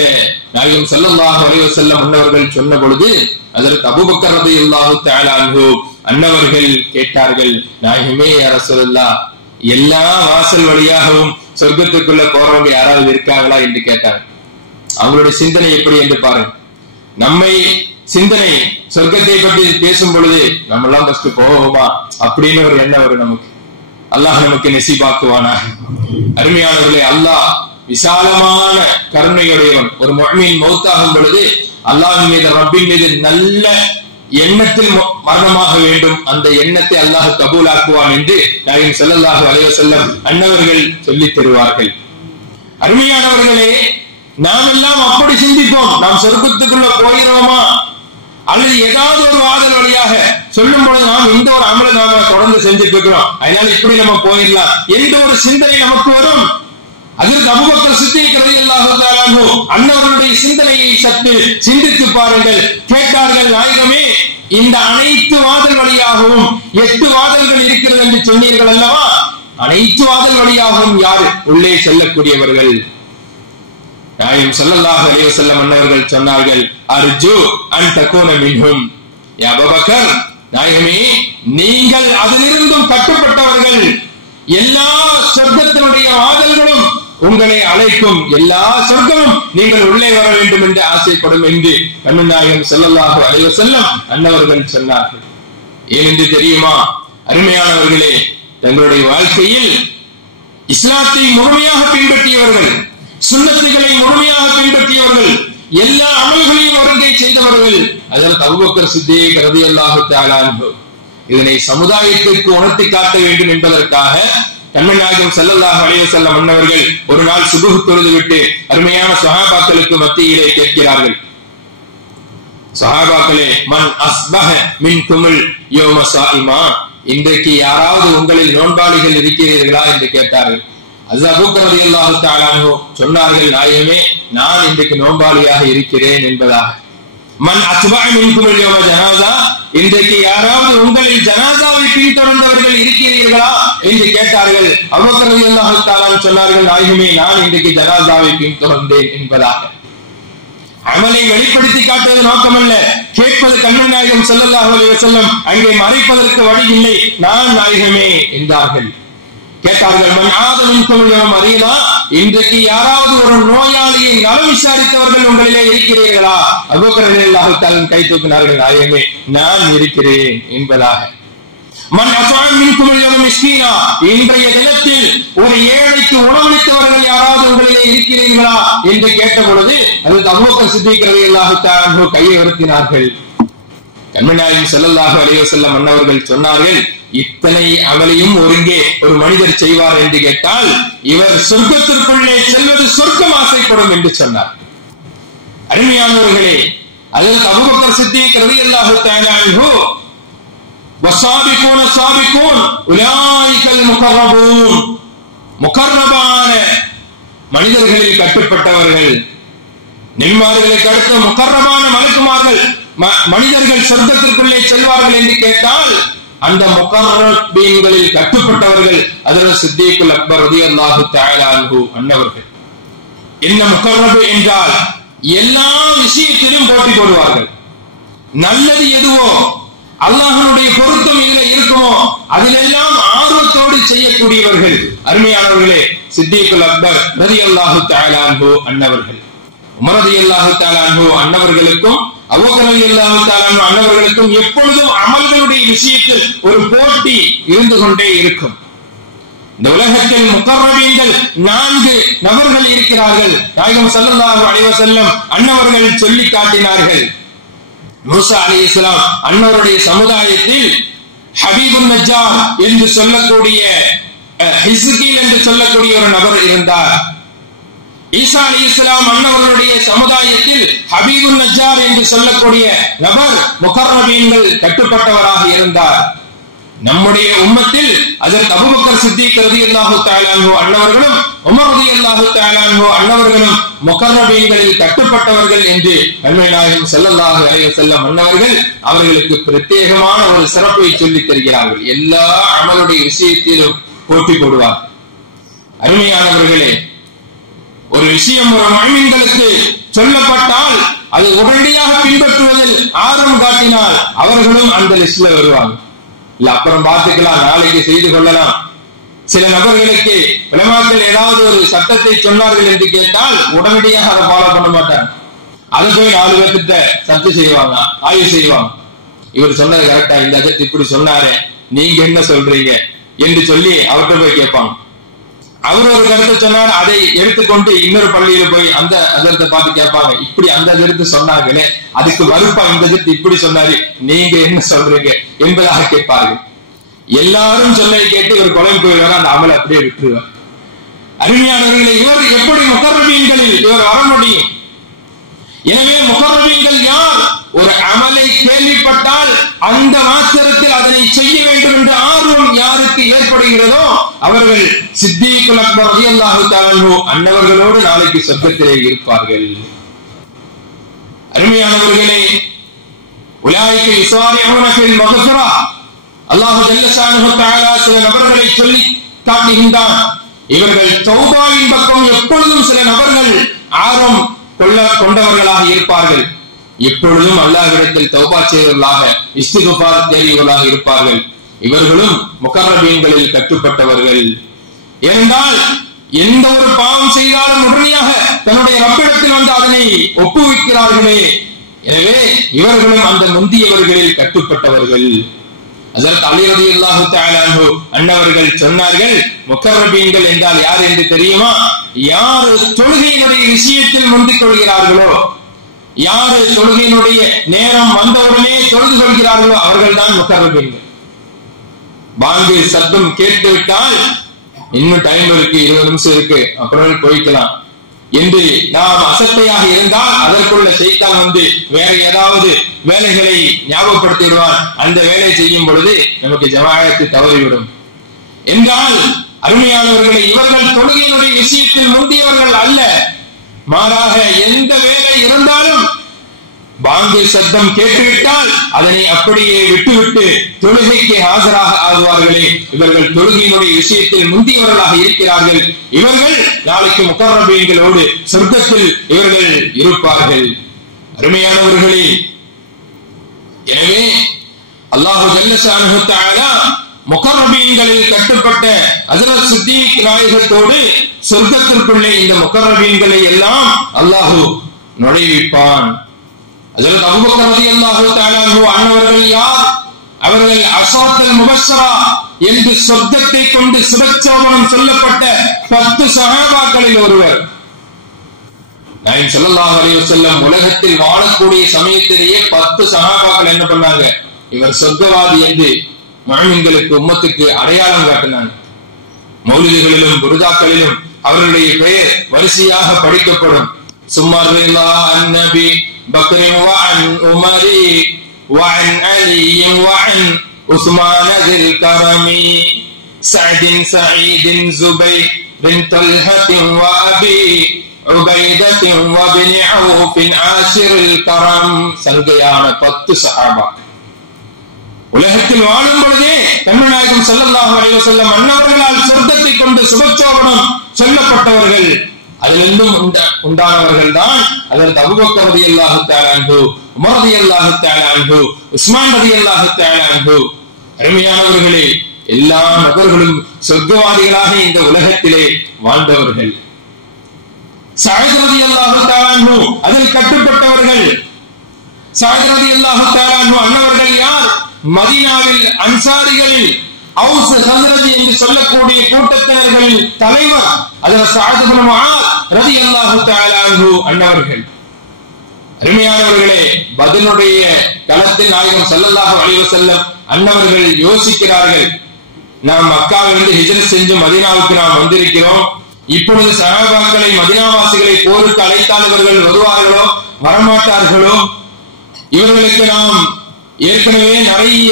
நாயகம் ஸல்லல்லாஹு அலைஹி வஸல்லம் அன்னவர்கள் சொன்ன பொழுது ஹஜ்ரத் அபூபக்கர் ரலியல்லாஹு தஆலா அன்ஹு அன்னவர்கள் கேட்டார்கள், நாயகமே யா ரசூலுல்லாஹ், எல்லா வாசல் வழியாகவும் சொர்க்கத்துக்குள்ள போறவங்க யாராவது இருக்காங்களா என்று கேட்டாங்க. அவங்களுடைய சிந்தனை எப்படி என்று பாருங்க. நம்மை சிந்தனை சொர்க்கத்தை பற்றி பேசும் பொழுது நம்ம எல்லாம் ஃபர்ஸ்ட் போவோமா அப்படின்னு ஒரு எண்ணம் வரும் நமக்கு. அல்லாஹ் நமக்கு நசீபாக்குவானாக. அருமையானவர்களே, அல்லாஹ் விசாலமான கருணையுடையவன். ஒரு முஃமின் மௌத்தாகும் பொழுது அல்லாஹ்வின் மீது, ரப்பின் மீது நல்ல எண்ணத்தில் மரணமாக வேண்டும். அந்த எண்ணத்தை அல்லாஹ் கபூலாக்குவான் என்று நாயகம் ஸல்லல்லாஹு அலைஹி வஸல்லம் அன்னவர்கள் சொல்லித் தருவார்கள். அருமையானவர்களே, நாம் எல்லாம் அப்படி சிந்திப்போம், நாம் சொர்க்கத்துக்குள்ள போகிறோமா அல்லது ஏதாவது ஒரு வாதல் வழியாக சொல்லும் பொழுது நாம் இந்த ஒரு அமலை நாம தொடர்ந்து செஞ்சுட்டு இருக்கிறோம், அதனால இப்படி நம்ம போயிடலாம் என்ற ஒரு சிந்தனை நமக்கு வரும். அதில் அபூபக்கர் சித்திக் ரலியல்லாஹு தஆலா அன்ஹு அன்னவருடைய சிந்தனையை சற்று சிந்தித்து பாருங்கள். கேட்டார்கள், நாயகமே, இந்த அனைத்து வாதல் வழியாகவும் 8 வாதல்கள் இருக்கிறது என்று சொன்னீர்கள் அல்லவா, அனைத்து வாதல் வழியாகவும் யார் உள்ளே செல்லக்கூடியவர்கள்? நாயகம் ஸல்லல்லாஹு அலைஹி வஸல்லம் அன்னவர்கள் சொன்னார்கள், அர்ஜு அன் தகூன மின்ஹும். யா அபூபக்கர், நாயகமே, நீங்கள் அதிலிருந்தும் கட்டுப்பட்டவர்கள். எல்லா சொர்க்கத்தினுடைய வாதல்களும் உங்களை அழைக்கும், எல்லா சொர்க்கமும் நீங்கள் உள்ளே வர வேண்டும் என்று ஆசைப்படும் என்று கண்மணி நாயகம் ஸல்லல்லாஹு அலைஹி வஸல்லம் அன்னவர்கள் சொன்னார்கள். ஏனென்று தெரியுமா? அருமையானவர்களே, தங்களுடைய வாழ்க்கையில் இஸ்லாத்தை முழுமையாக பின்பற்றியவர்கள், சுன்னத்துகளை முழுமையாக பின்பற்றியவர்கள், எல்லா அமல்களையும் ஒருங்கே செய்தவர்கள் ஹஜ்ரத் அபூபக்கர் சித்திக் ரலியல்லாஹு தஆலா அன்ஹு. இதனை சமுதாயத்திற்கு உணர்த்தி காட்ட வேண்டும் என்பதற்காக கண்மணி நாயகம் ஸல்லல்லாஹு அலைஹி வஸல்லம் அன்னவர்கள் ஒரு நாள் சுபஹ் தொழுதுவிட்டு அருமையான சஹாபாக்களுக்கு மத்தியிலே கேட்கிறார்கள், சஹாபாக்களே, மன் அஸ்பஹ மின்குமுல் யௌம ஸாயிமா, இன்றைக்கு யாராவது உங்களில் நோன்பாளிகள் இருக்கிறீர்களா என்று கேட்டார்கள். ஹஜ்ரத் அபூபக்கர் ரலியல்லாஹு தஆலா அன்ஹு சொன்னார்கள், நாயகமே, நான் இன்றைக்கு நோன்பாளியாக இருக்கிறேன் என்பதாக. மன் அத்பஅ மின்குமுல் யௌம ஜனாஸா, இன்றைக்கு யாராவது உங்களில் ஜனாஸாவை பின்தொடர்ந்தவர்கள் இருக்கிறீர்களா என்று கேட்டார்கள். அபூபக்கர் ரலியல்லாஹு தஆலா சொன்னார்கள், நாயகமே, நான் இன்றைக்கு ஜனாஸாவை பின்தொடர்ந்தேன் என்பதாக. அமலை வெளிப்படுத்தி காட்டுவது நோக்கமல்ல, கேட்பது கண்மணி நாயகம் ஸல்லல்லாஹு அலைஹி வஸல்லம் அங்கே மறைப்பதற்கு வழி இல்லை, நான் நாயகமே என்றார்கள். கேட்டார்கள், மன் ஆதமின்கும் மரீதா, இன்றைக்கு யாராவது ஒரு நோயாளியை நலம் விசாரித்தவர்கள் உங்களிலே இருக்கிறீர்களா? அபூபக்கர் ரலியல்லாஹு தஆலா கை தூக்கினார்கள், நாயகமே, நான் இருக்கிறேன் என்பதாக. மன் அத்அம் மின்கும் மிஸ்கீனா, இன்றைய தினத்தில் ஒரு ஏழைக்கு உணவளித்தவர்கள் யாராவது உங்களிலே இருக்கிறீர்களா என்று கேட்ட பொழுது அது அபூபக்கர் சித்திக் ரலியல்லாஹு தஆலா கையை உயர்த்தினார்கள். கண்மணி நாயகம் ஸல்லல்லாஹு அலைஹி வஸல்லம் அன்னவர்கள் சொன்னார்கள், இத்தனை அமலையும் ஒருங்கே ஒரு மனிதர் செய்வார் என்று கேட்டால் இவர் சொர்க்கத்திற்குள்ளே செல்வது சொர்க்கம் ஆசைப்படும் என்று சொன்னார். அருமையானவர்களே, அதற்கு அபூபக்கர் சித்திக் ரலியல்லாஹு தஆலா அன்ஹு வஸாபிகூன ஸாபிகூன் உலாயிகல் முகர்ரபூன், முகர்ரபான மனிதர்களில் கட்டுப்பட்டவர்கள், நபிமார்களுக்கு அடுத்த முகர்ரபான மலக்குமார்கள் மனிதர்கள் சொர்க்கத்திற்குள்ளே செல்வார்கள் என்று கேட்டால் அந்த முகர்ரபீன்களில் கட்டுப்பட்டவர்கள் ஹஜ்ரத் சித்திகுல் அக்பர் ரலியல்லாஹு தஆலா அன்ஹு அன்னவர்கள். என்ன முகர்ரபு என்றால் எல்லா விஷயத்திலும் போட்டி போடுவார்கள். நல்லது எதுவோ, அல்லாஹ்வுடைய பொருத்தம் இதில் இருக்குமோ அதிலெல்லாம் ஆர்வத்தோடு செய்யக்கூடியவர்கள். அருமையானவர்களே, சித்திகுல் அக்பர் ரலியல்லாஹு தஆலா அன்ஹு அன்னவர்கள். உமர் ரலியல்லாஹு தஆலா அன்ஹு அன்னவர்களுக்கும் அபூபக்கர் ரலியல்லாஹு தஆலா அன்ஹு அன்னவர்களுக்கும் எப்பொழுதும் அமல்களுடைய விஷயத்தில் ஒரு போட்டி இருந்து கொண்டே இருக்கும். இந்த உலகத்தில் முகர்ரபீன்கள் 4 நபர்கள் இருக்கிறார்கள். நாயகம் ஸல்லல்லாஹு அலைஹி வஸல்லம் அன்னவர்கள் சொல்லி காட்டினார்கள். மூசா அலைஹிஸ்ஸலாம் அன்னவருடைய சமுதாயத்தில் ஹபீபுன் நஜ்ஜார் என்று சொல்லக்கூடிய ஹிஸ்கீல் என்று சொல்லக்கூடிய ஒரு நபர் இருந்தார். ஈசா அலைஹிஸ்ஸலாம் அன்னவர்களுடைய சமுதாயத்தில் ஹபீபுன் நஜ்ஜார் என்று சொல்லக்கூடிய நபர் முகர்ரபீன்கள் கட்டுப்பட்டவராக இருந்தார். நம்முடைய உம்மத்தில் ஹஜ்ரத் அபூபக்கர் சித்திக் ரலியல்லாஹு தஆலா அன்ஹு அன்னவர்களும் உமர் ரலியல்லாஹு தஆலா அன்ஹு அன்னவர்களும் முகர்ரபீன்களில் கட்டுப்பட்டவர்கள் என்று நபிகள் நாயகம் ஸல்லல்லாஹு அலைஹி வஸல்லம் அன்னவர்கள் அவர்களுக்கு பிரத்யேகமான ஒரு சிறப்பை சொல்லித் தருகிறார்கள். எல்லா அமலுடைய விஷயத்திலும் போட்டி போடுவார். அருமையானவர்களே, ஒரு விஷயம் ஒரு முஃமின்களுக்கு சொல்லப்பட்டால் அது உடனடியாக பின்பற்றுவதில் ஆர்வம் காட்டினால் அவர்களும் அந்த லிஸ்ட்ல வருவாங்க. இல்ல அப்புறம் பார்த்துக்கலாம், நாளைக்கு செய்து கொள்ளலாம். சில நபர்களுக்கு உலமாக்கள் ஏதாவது ஒரு சட்டத்தை சொன்னார்கள் என்று கேட்டால் உடனடியாக அதை ஃபாலோ பண்ண மாட்டாங்க. அதை போய் 4 பேர்கிட்ட சர்ச்சை செய்வாங்க, ஆய்வு செய்வாங்க. இவர் சொன்னது கரெக்டா, இந்த அஜத் இப்படி சொன்னாரு, நீங்க என்ன சொல்றீங்க என்று சொல்லி அவர்கிட்ட போய் கேட்பாங்க. அவர் ஒரு கருத்தை சொன்னார், அதை எடுத்துக்கொண்டு இன்னொரு பள்ளியில போய் அந்த அஜத்தை பார்த்து கேட்பாங்க, இப்படி அந்த அஜத்து சொன்னாங்களே, அதுக்கு மறுப்பா இந்த அஜத்து இப்படி சொன்னாரு, நீங்க என்ன சொல்றீங்க என்பதாக கேட்பார்கள். எல்லாரும் சொன்னதை கேட்டு இவர் குழம்பு போயிடுவார், அந்த அமலை அப்படியே விட்டுருவார். அருமையானவர்களை, இவர் எப்படி முகர்ரபீன்களில் இவர் வர முடியும்? எனவே முகர்ரபீன்கள் யார்? ஒரு அமலை கேள்விப்பட்டால் அந்த மாத்திரத்தில் அதனை செய்ய வேண்டும் என்ற ஆர்வம் யாருக்கு ஏற்படுகிறதோ அவர்கள் சித்தீக்குல் அக்பர் ரலியல்லாஹு தஆலா அன்ஹு அன்னவர்களோடு நாளைக்கு சொர்க்கத்திலே இருப்பார்கள். அருமையானவர்களே, உலாயிக யுஸாரிஊன ஃபில் மக்ஃபிரா, அல்லாஹ் ஜல்ல ஷானுஹு தஆலா சில நபர்களை சொல்லி காட்டுகின்றான். இவர்கள் தௌபாவின் பக்கம் எப்பொழுதும் சில நபர்கள் ஆர்வம் கொண்டவர்களாக இருப்பார்கள். எப்பொழுதும் அல்லாஹ்விடத்தில் தௌபா செய்வர்களாக, இஸ்திக்ஃபார் தேடியவர்களாக இருப்பார்கள். இவர்களும் முகர்ரபீன்களில் கட்டுப்பட்டவர்கள். ஏனென்றால் எந்த ஒரு பாவம் செய்தாலும் உடனடியாக தன்னுடைய ரப்பிடத்தில் வந்து அதனை ஒப்புவிக்கிறார்களே. எனவே இவர்களும் அந்த முந்தியவர்களில் கட்டுப்பட்டவர்கள். ஹஜ்ரத் அலி ரலியல்லாஹு தஆலா அன்ஹு அன்னவர்கள் சொன்னார்கள், முகர்ரபீன்கள் என்றால் யார் என்று தெரியுமா? யார் தொழுகையினுடைய விஷயத்தில் முந்திக் கொள்கிறார்களோ, யாரு தொழுகையினுடைய நேரம் வந்தவுடனே தொழுது கொள்கிறார்களோ அவர்கள் தான் முகர்ரபீன்கள். பாங்கு சத்தம் கேட்டுவிட்டால் இன்னும் டைம் இருக்கு, 20 நிமிஷம் இருக்கு, அப்புறம் போய்க்கலாம் என்று நாம் அசட்டையாக இருந்தால் அதற்குள்ள ஷைத்தான் வந்து வேற ஏதாவது வேலைகளை ஞாபகப்படுத்தி விடுவான். அந்த வேலை செய்யும் பொழுது நமக்கு ஜமாஅத்து தவறிவிடும். என்றால் அருமையானவர்களை, இவர்கள் தொழுகையினுடைய விஷயத்தில் முந்தியவர்கள் அல்ல. மாறாக எந்த வேலை இருந்தாலும் பாங்கு சத்தம் கேட்டுவிட்டால் அதனை அப்படியே விட்டுவிட்டு தொழுகைக்கு ஆஜராக ஆகுவார்களே, இவர்கள் தொழுகையினுடைய விஷயத்தில் முந்தியவர்களாக இருக்கிறார்கள். இவர்கள் நாளைக்கு முகர்ரபீன்களோடு சொர்க்கத்தில் இவர்கள் இருப்பார்கள். அருமையானவர்களே, எனவே அல்லாஹ் ஜல்ல ஷானுஹு தஆலா முகர்ரபீன்களில் கட்டுப்பட்ட ஹஜ்ரத் சித்தீக் நாயகத்தோடு சொர்க்கத்திற்குள்ளே இந்த முகர்ரபீன்களை எல்லாம் அல்லாஹ் நுழைவிப்பான். ஹஜ்ரத் அபூபக்கர் ரலியல்லாஹு தஆலா அன்ஹு அன்னவர்கள் யார்? அவர்கள் அஸாத்துல் முபஷ்ஷரா என்று சொர்க்கத்தை கொண்டு சுபச்சோபனம் சொல்லப்பட்ட 10 சஹாபாக்களில் ஒருவர். நாயகம் ஸல்லல்லாஹு அலைஹி வஸல்லம் உலகத்தில் வாழக்கூடிய சமயத்திலேயே 10 சஹாபாக்கள் என்ன பண்ணாங்க? இவர் சொர்க்கவாதி என்று முஃமின்களுக்கு உம்மத்துக்கு அடையாளம் காட்டினாங்க. மௌலிதுகளிலும் புருதாக்களிலும் அவர்களுடைய பெயர் வரிசையாக படிக்கப்படும். சும்மர் ரலியல்லாஹு அன்நபி بكر وعن عمر وعن علي وعن عثمان ذي الكرم سعد سعيد زبير بن طلحة وأبي عبيدة وابن عوف عاشر الكرم. சங்கையான 10 சஹாபா உலகத்தில் வாழும் பொழுதே நபிநாயகம் ஸல்லல்லாஹு அலைஹி வஸல்லம் அன்னவர்களால் சொர்க்கத்தை கொண்டு சுபச்சோபனம் சொல்லப்பட்டவர்கள். அதிலிருந்தும் உண்டானவர்கள் தான் ஹஜ்ரத் அபூபக்கர் ரலியல்லாஹு தஆலா அன்ஹு, உமர் ரலியல்லாஹு தஆலா அன்ஹு, உஸ்மான் ரலியல்லாஹு தஆலா அன்ஹு. அருமையானவர்களே, எல்லா நபர்களும் சொர்க்கவாதிகளாக இந்த உலகத்திலே வாழ்ந்தவர்கள். சஅத் ரலியல்லாஹு தஆலா அன்ஹு அதில் கட்டுப்பட்டவர்கள். சஅத் ரலியல்லாஹு தஆலா அன்ஹு அன்னவர்கள் யார்? மதீனாவில் அன்சாரிகளில் அவுஸ் ஹஸ்ரஜ் என்று சொல்லக்கூடிய கூட்டத்தினர்களின் தலைவர் ஹஜ்ரத் சஅத் இப்னு முஆத் ரலியல்லாஹு தஆலா அன்ஹு அன்னவர்கள். அருமையானவர்களே, பத்ருடைய களத்தில் நாயகம் ஸல்லல்லாஹு அலைஹி வஸல்லம் அன்னவர்கள் யோசிக்கிறார்கள், நாம் மக்காவிலிருந்து ஹிஜ்ரத் செஞ்சு மதீனாவுக்கு நாம் வந்திருக்கிறோம். இப்பொழுது சஹாபாக்களை மதீனாவாசிகளை போருக்கு அழைத்தால் இவர்கள் வருவார்களோ வரமாட்டார்களோ? இவர்களுக்கு நாம் ஏற்கனவே நிறைய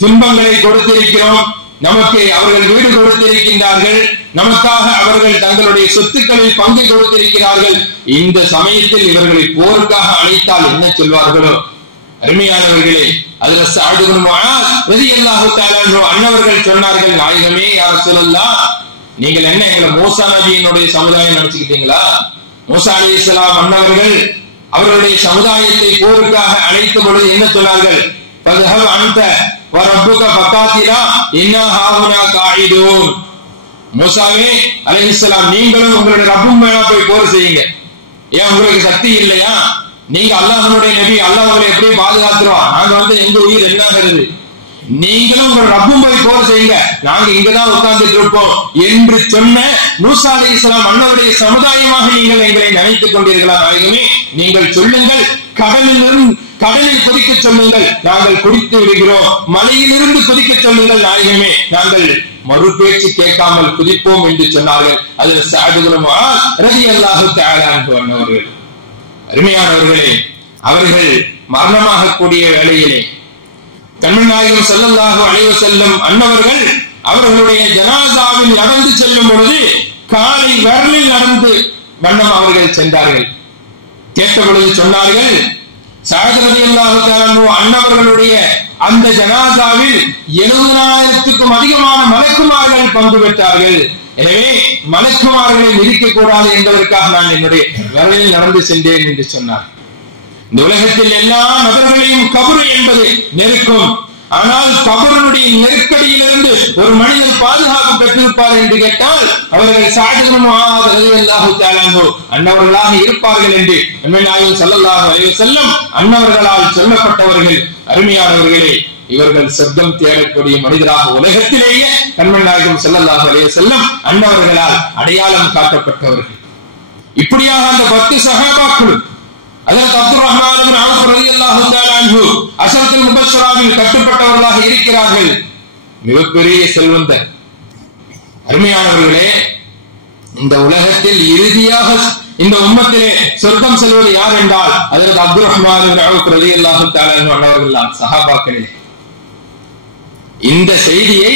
துன்பங்களை கொடுத்திருக்கிறோம். நமக்கு அவர்கள் வீடு கொடுத்திருக்கின்றார்கள். நமக்காக அவர்கள் தங்களுடைய சொத்துக்களில் பங்கு கொடுத்திருக்கிறார்கள். இந்த சமயத்தில் இவர்களை போருக்காக அழைத்தால் என்ன சொல்வார்களோ? அருமையானவர்களே, ஹஜ்ரத் சஅத் இப்னு முஆத் ரலியல்லாஹு தஆலா அன்ஹு அன்னவர்கள் சொன்னார்கள், நாயகமே யா ரசூலல்லாஹ், நீங்கள் என்ன எங்களை மூசா நபியினுடைய சமுதாயம் நினைச்சுக்கிட்டீங்களா? மூசா அலைஹிஸ்ஸலாம் அன்னவர்கள் அவர்களுடைய சமுதாயத்தை போருக்காக அழைத்த பொழுது என்ன சொன்னார்கள்? ஃபذهب أنت وربك فقاتلا إنا هاهنا قاعدون. மூசாவே அலைஹிஸ்ஸலாம், நீங்களும் உங்களுடைய ரப்பும் போய் போர் செய்யுங்க. ஏன் உங்களுக்கு சக்தி இல்லையா? நீங்க அல்லாஹ்வுடைய நபி, அல்லாஹ் உங்களை எப்படி பாதுகாத்துருவான்? நாங்க எங்க உயிர் என்ன ஆகிறது? நீங்களும் உங்கள் ரப்பும் போய் போர் செய்யுங்க, நாங்க இங்கதான் உட்கார்ந்துட்டு இருப்போம் என்று சொன்ன மூசா அலைஹிஸ்ஸலாம் அன்னவருடைய சமுதாயமாக நீங்கள் எங்களை நினைத்துக் கொண்டீர்களா? நாயகமே, நீங்கள் சொல்லுங்கள், கடலில் குதிக்க சொல்லுங்கள், நாங்கள் குடித்து விடுகிறோம். மலையிலிருந்து குதிக்க சொல்லுங்கள் நாயகமே, நாங்கள் மறு பேச்சு கேட்காமல் குதிப்போம் என்று சொன்னார்கள். அதில் சஅத் இப்னு முஆத் ரலியல்லாஹு தஆலா அன்ஹு அன்னவர்கள். அருமையானவர்களே, அவர்கள் மரணமாக கூடிய வேளையிலே கண்மணி நாயகம் ஸல்லல்லாஹு அலைஹி வஸல்லம் அன்னவர்கள் அவர்களுடைய ஜனாசாவில் நடந்து செல்லும் பொழுது காலை விரலில் நடந்து வண்ணம் அவர்கள் சென்றார்கள். கேட்ட பொழுது சொன்னார்கள், சஅத் ரலியல்லாஹு தஆலா அன்ஹு அன்னவர்களுடைய அந்த ஜனாசாவில் 70,000க்கும் அதிகமான மலக்குமார்கள் பங்கு பெற்றார்கள். எனவே மலக்குமார்களை மிதிக்க கூடாது என்பதற்காக நான் என்னுடைய விரலில் நடந்து சென்றேன் என்று சொன்னார். இந்த உலகத்தில் எல்லா நபர்களையும் கபரு என்பது நெருக்கும். ஆனால் கபருடைய நெருக்கடியிலிருந்து ஒரு மனிதர் பாதுகாப்பு பெற்றிருப்பார் என்று கேட்டால் அவர்கள் சஅத் இப்னு முஆத் ரலியல்லாஹு தஆலா அன்ஹு அன்னவர்களாக இருப்பார்கள் என்று நபிகள் நாயகம் ஸல்லல்லாஹு அலைஹி வஸல்லம் அன்னவர்களால் சொல்லப்பட்டவர்கள். அருமையானவர்களே, இவர்கள் சொர்க்கம் தேடக்கூடிய மனிதராக உலகத்திலேயே நபிகள் நாயகம் ஸல்லல்லாஹு அலைஹி வஸல்லம் அன்னவர்களால் அடையாளம் காட்டப்பட்டவர்கள். இப்படியாக அந்த 10 சஹாபாக்களும் ஹஜ்ரத் அப்துர் ரஹ்மான் இப்னு அவ்ஃப் ரலியல்லாஹு தஆலா அன்ஹு அஷரத்துல் முபஷ்ஷராவில் கட்டுப்பட்டவர்களாக இருக்கிறார்கள். மிகப்பெரிய செல்வந்தர். அருமையானவர்களே, இந்த உலகத்தில் இறுதியாக இந்த உம்மத்திலே சொர்க்கம் செல்வது யார் என்றால் ஹஜ்ரத் அப்துர் ரஹ்மான் இப்னு அவ்ஃப் ரலியல்லாஹு தஆலா அன்ஹு அன்னவர்கள் தான், சஹாபாக்களிலே. இந்த செய்தியை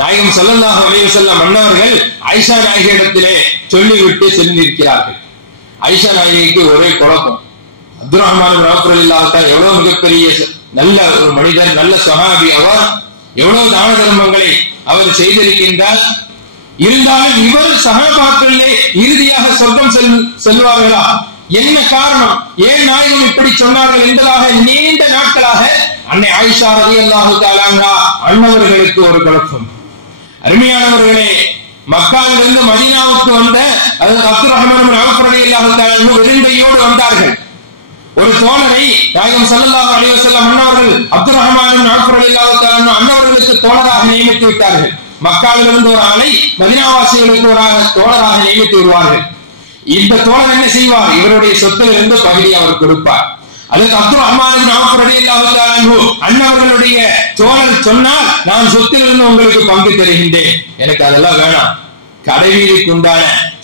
நாயகம் ஸல்லல்லாஹு அலைஹி வஸல்லம் அன்னவர்கள் ஆயிஷா நாயகியிடத்திலே சொல்லிவிட்டு சென்றிருக்கிறார்கள். ஆயிஷா நாயகிக்கு ஒரே குழப்பம். அப்துர் ரஹ்மான் இப்னு அவ்ஃப் ரலியல்லாஹு தஆலா எவ்வளவு மிகப்பெரிய நல்ல ஒரு மனிதர், நல்ல சஹாபி, அவர் எவ்வளவு தான தர்மங்களை அவர் செய்திருக்கின்றார். இருந்தாலும் இவர் சஹாபாக்களிலே இறுதியாக சொர்க்கம் செல்வார்களா? என்ன காரணம்? ஏன் நாயகம் இப்படி சொன்னார்கள் என்பதாக நீண்ட நாட்களாக அன்னை ஆயிஷா ரலியல்லாஹு தஆலா அன்ஹா அன்னவர்களுக்கு ஒரு குழப்பம். அருமையானவர்களே, மக்காவிலிருந்து மதீனாவுக்கு வந்த அப்துர் ரஹ்மான் இப்னு அவ்ஃப் ரலியல்லாஹு தஆலா அன்ஹு விருந்தையோடு வந்தார்கள். ஒரு தோழரை நாயகம் ஸல்லல்லாஹு அலைஹி வஸல்லம் அன்னவர்கள் அப்துர் ரஹ்மான் இப்னு அவ்ஃப் ரலியல்லாஹு தஆலா அன்ஹு அன்னவர்களுக்கு தோழராக நியமித்து விட்டார்கள். மக்காவிலிருந்து ஒரு ஆளை மதீனாவாசிகளுக்கு ஒரு தோழராக நியமித்து விடுவார்கள். இந்த தோழர் என்ன செய்வார்? இவருடைய சொத்திலிருந்து பகுதி அவர் கொடுப்பார். அதற்கு அப்துர் ரஹ்மான் இப்னு அவ்ஃப் ரலியல்லாஹு தஆலா அன்ஹு அன்னவர்களுடைய தோழர் சொன்னால், நான் சொத்திலிருந்து உங்களுக்கு பங்கு தருகின்றேன், எனக்கு அதெல்லாம் வேணாம், கடைவீதிக்கு உண்டான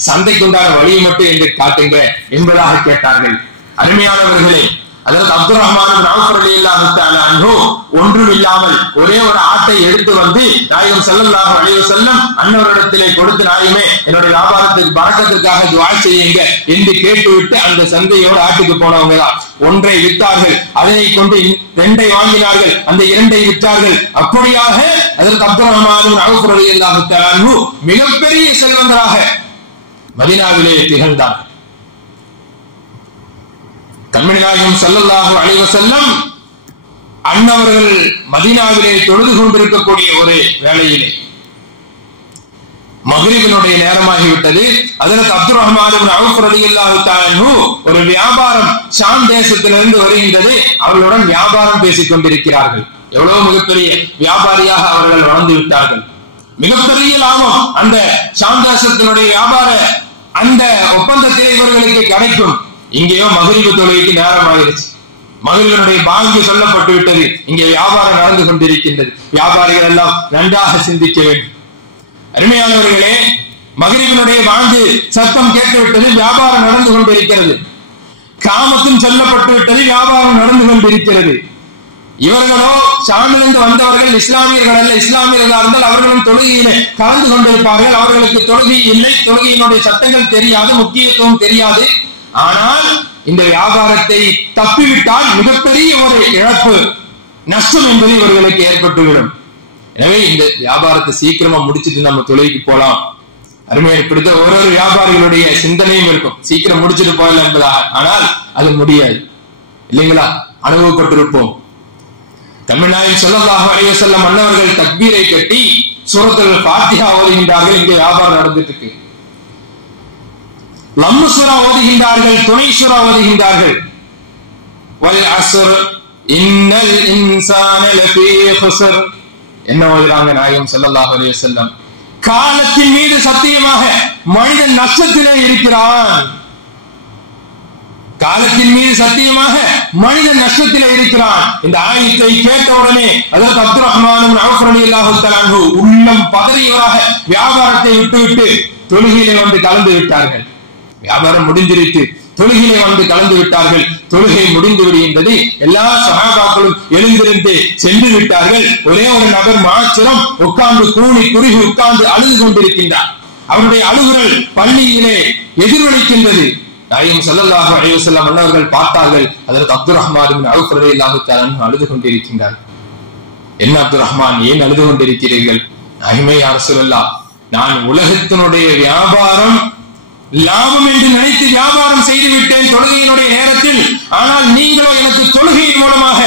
சந்தைக்கு உண்டான வழியை மட்டும் என்று காட்டுங்க என்பதாக கேட்டார்கள். அருமையானவர்களே, அதற்கு அப்துர் ரஹ்மான் இப்னு அவ்ஃப் ரலியல்லாஹு தஆலா அன்ஹு ஒன்றும் இல்லாமல் ஒரே ஒரு ஆட்டை எடுத்து வந்து நாயகம் ஸல்லல்லாஹு அலைஹி வஸல்லம் அன்னவரிடத்திலே கொடுத்து, நாயகமே என்னுடைய வியாபாரத்துக்கு பரக்கத்திற்காக துஆ செய்யுங்க என்று கேட்டுவிட்டு அந்த சந்தையோடு ஆட்டுக்கு போனவங்க தான். ஒன்றை விற்றார்கள், அதனை கொண்டு 2ஐ வாங்கினார்கள், அந்த 2ஐ விற்றார்கள். அப்படியாக அதற்கு அப்துர் ரஹ்மான் இப்னு அவ்ஃப் ரலியல்லாஹு தஆலா அன்ஹு மிகப்பெரிய செல்வந்தராக மதீனாவிலே திகழ்ந்தார். கண்மணி நாயகம் ஸல்லல்லாஹு அலைஹி வஸல்லம் அன்னவர்கள் மதீனாவிலே தொழுது கொண்டிருக்கக்கூடிய ஒரு வேளையிலே மக்ரிபினுடைய நேரமாகிவிட்டது. ஹஜ்ரத் அப்துர் ரஹ்மான் இப்னு அவுஃப் ரலியல்லாஹு தஆலா அன்ஹு ஒரு வியாபாரம் ஷாம் தேசத்திலிருந்து வருகின்றது. அவர்களுடன் வியாபாரம் பேசிக் கொண்டிருக்கிறார்கள். எவ்வளவு மிகப்பெரிய வியாபாரியாக அவர்கள் வளர்ந்து விட்டார்கள். மிகப்பெரிய லாபம் அந்த ஷாம் தேசத்தினுடைய வியாபார அந்த ஒப்பந்தத்திலே இவர்களுக்கு கிடைக்கும். இங்கேயோ மக்ரிபு தொழுகைக்கு நேரம் ஆயிடுச்சு. மக்ரிபினுடைய பாங்கு சொல்லப்பட்டு விட்டது. இங்கே வியாபாரம் நடந்து கொண்டிருக்கின்றது. வியாபாரிகள் எல்லாம் நன்றாக சிந்திக்க வேண்டும். அருமையானவர்களே, மக்ரிபினுடைய பாங்கு சத்தம் கேட்டுவிட்டது. வியாபாரம் நடந்து கொண்டிருக்கிறது. காமத்தும் சொல்லப்பட்டு விட்டது. வியாபாரம் நடந்து கொண்டிருக்கிறது. இவர்களோ ஷாமிலிருந்து வந்தவர்கள் இஸ்லாமியர்கள் அல்ல. இஸ்லாமியர்களாக இருந்தால் அவர்களும் தொழுகையிலே கலந்து கொண்டிருப்பார்கள். அவர்களுக்கு தொழுகை இல்லை, தொழுகையினுடைய சட்டங்கள் தெரியாது, முக்கியத்துவம் தெரியாது. ஆனால் இந்த வியாபாரத்தை தப்பிவிட்டால் மிகப்பெரிய ஒரு இழப்பு, நஷ்டம் என்பது இவர்களுக்கு ஏற்பட்டுவிடும். எனவே இந்த வியாபாரத்தை சீக்கிரமா முடிச்சுட்டு நம்ம தொழுகைக்கு போலாம். அருமையை பிடித்த ஒரு வியாபாரிகளுடைய சிந்தனையும் இருக்கும், சீக்கிரம் முடிச்சுட்டு போகலாம் என்பதாக. ஆனால் அது முடியாது இல்லைங்களா? அனுபவப்பட்டிருப்போம். தமிழ்நாட்டில் ஸல்லல்லாஹு அலைஹி வஸல்லம் அன்னவர்கள் தக்பீரை கட்டி சூரத்துல் ஃபாத்திஹா ஓதுகின்றார்கள். இங்கே வியாபாரம் நடந்துட்டு இருக்கு. லம்மு சூரா ஓதுகின்றார்கள், துணை சூரா ஓதுகின்றார்கள். வல் அஸ்ர் இன்னல் இன்சான லஃபீ குஸ்ர். என்ன ஓதுறாங்க நாயகம் ஸல்லல்லாஹு அலைஹி வஸல்லம்? காலத்தின் மீது சத்தியமாக மனிதன் நஷ்டத்திலே இருக்கிறான். காலத்தின் மீது சத்தியமாக மனிதன் நஷ்டத்திலே இருக்கிறான். இந்த ஆயத்தை கேட்ட உடனே ஹஜ்ரத் அப்துர் ரஹ்மான் இப்னு அவுஃப் ரலியல்லாஹு தஆலா அன்ஹு உள்ளம் பதறியவராக வியாபாரத்தை விட்டுவிட்டு தொழுகையிலே வந்து கலந்து விட்டார்கள். வியாபாரம் முடிந்திருத்து தொழுகையிலே வந்து கலந்து விட்டார்கள். தொழுகை முடிந்து விடுகின்றது. எல்லா சஹாபாக்களும் எழுந்திருந்து சென்று விட்டார்கள். ஒரே ஒரு நபர் மாத்திரம் உட்கார்ந்து கூணி குறுகி உட்கார்ந்து அழுது கொண்டிருக்கின்றார். அவருடைய அழுகுரல் பள்ளியிலே எதிரொலிக்கின்றது. நாயகம் ஸல்லல்லாஹு அலைஹி வஸல்லம் அன்னவர்கள் பார்த்தார்கள். ஹஜ்ரத் அப்துர் ரஹ்மான் இப்னு அவுஃப் ரலியல்லாஹு தஆலா அன்ஹு அழுது கொண்டிருக்கின்றார். என்ன அப்துர் ரஹ்மான், ஏன் அழுது கொண்டிருக்கிறீர்கள்? நாயகமே யா ரசூலல்லாஹ், நான் உலகத்தினுடைய வியாபாரம் லாபம் என்று நினைத்து வியாபாரம் செய்து விட்டேன் தொழுகையினுடைய நேரத்தில். ஆனால் நீங்களோ எனக்கு தொழுகையின் மூலமாக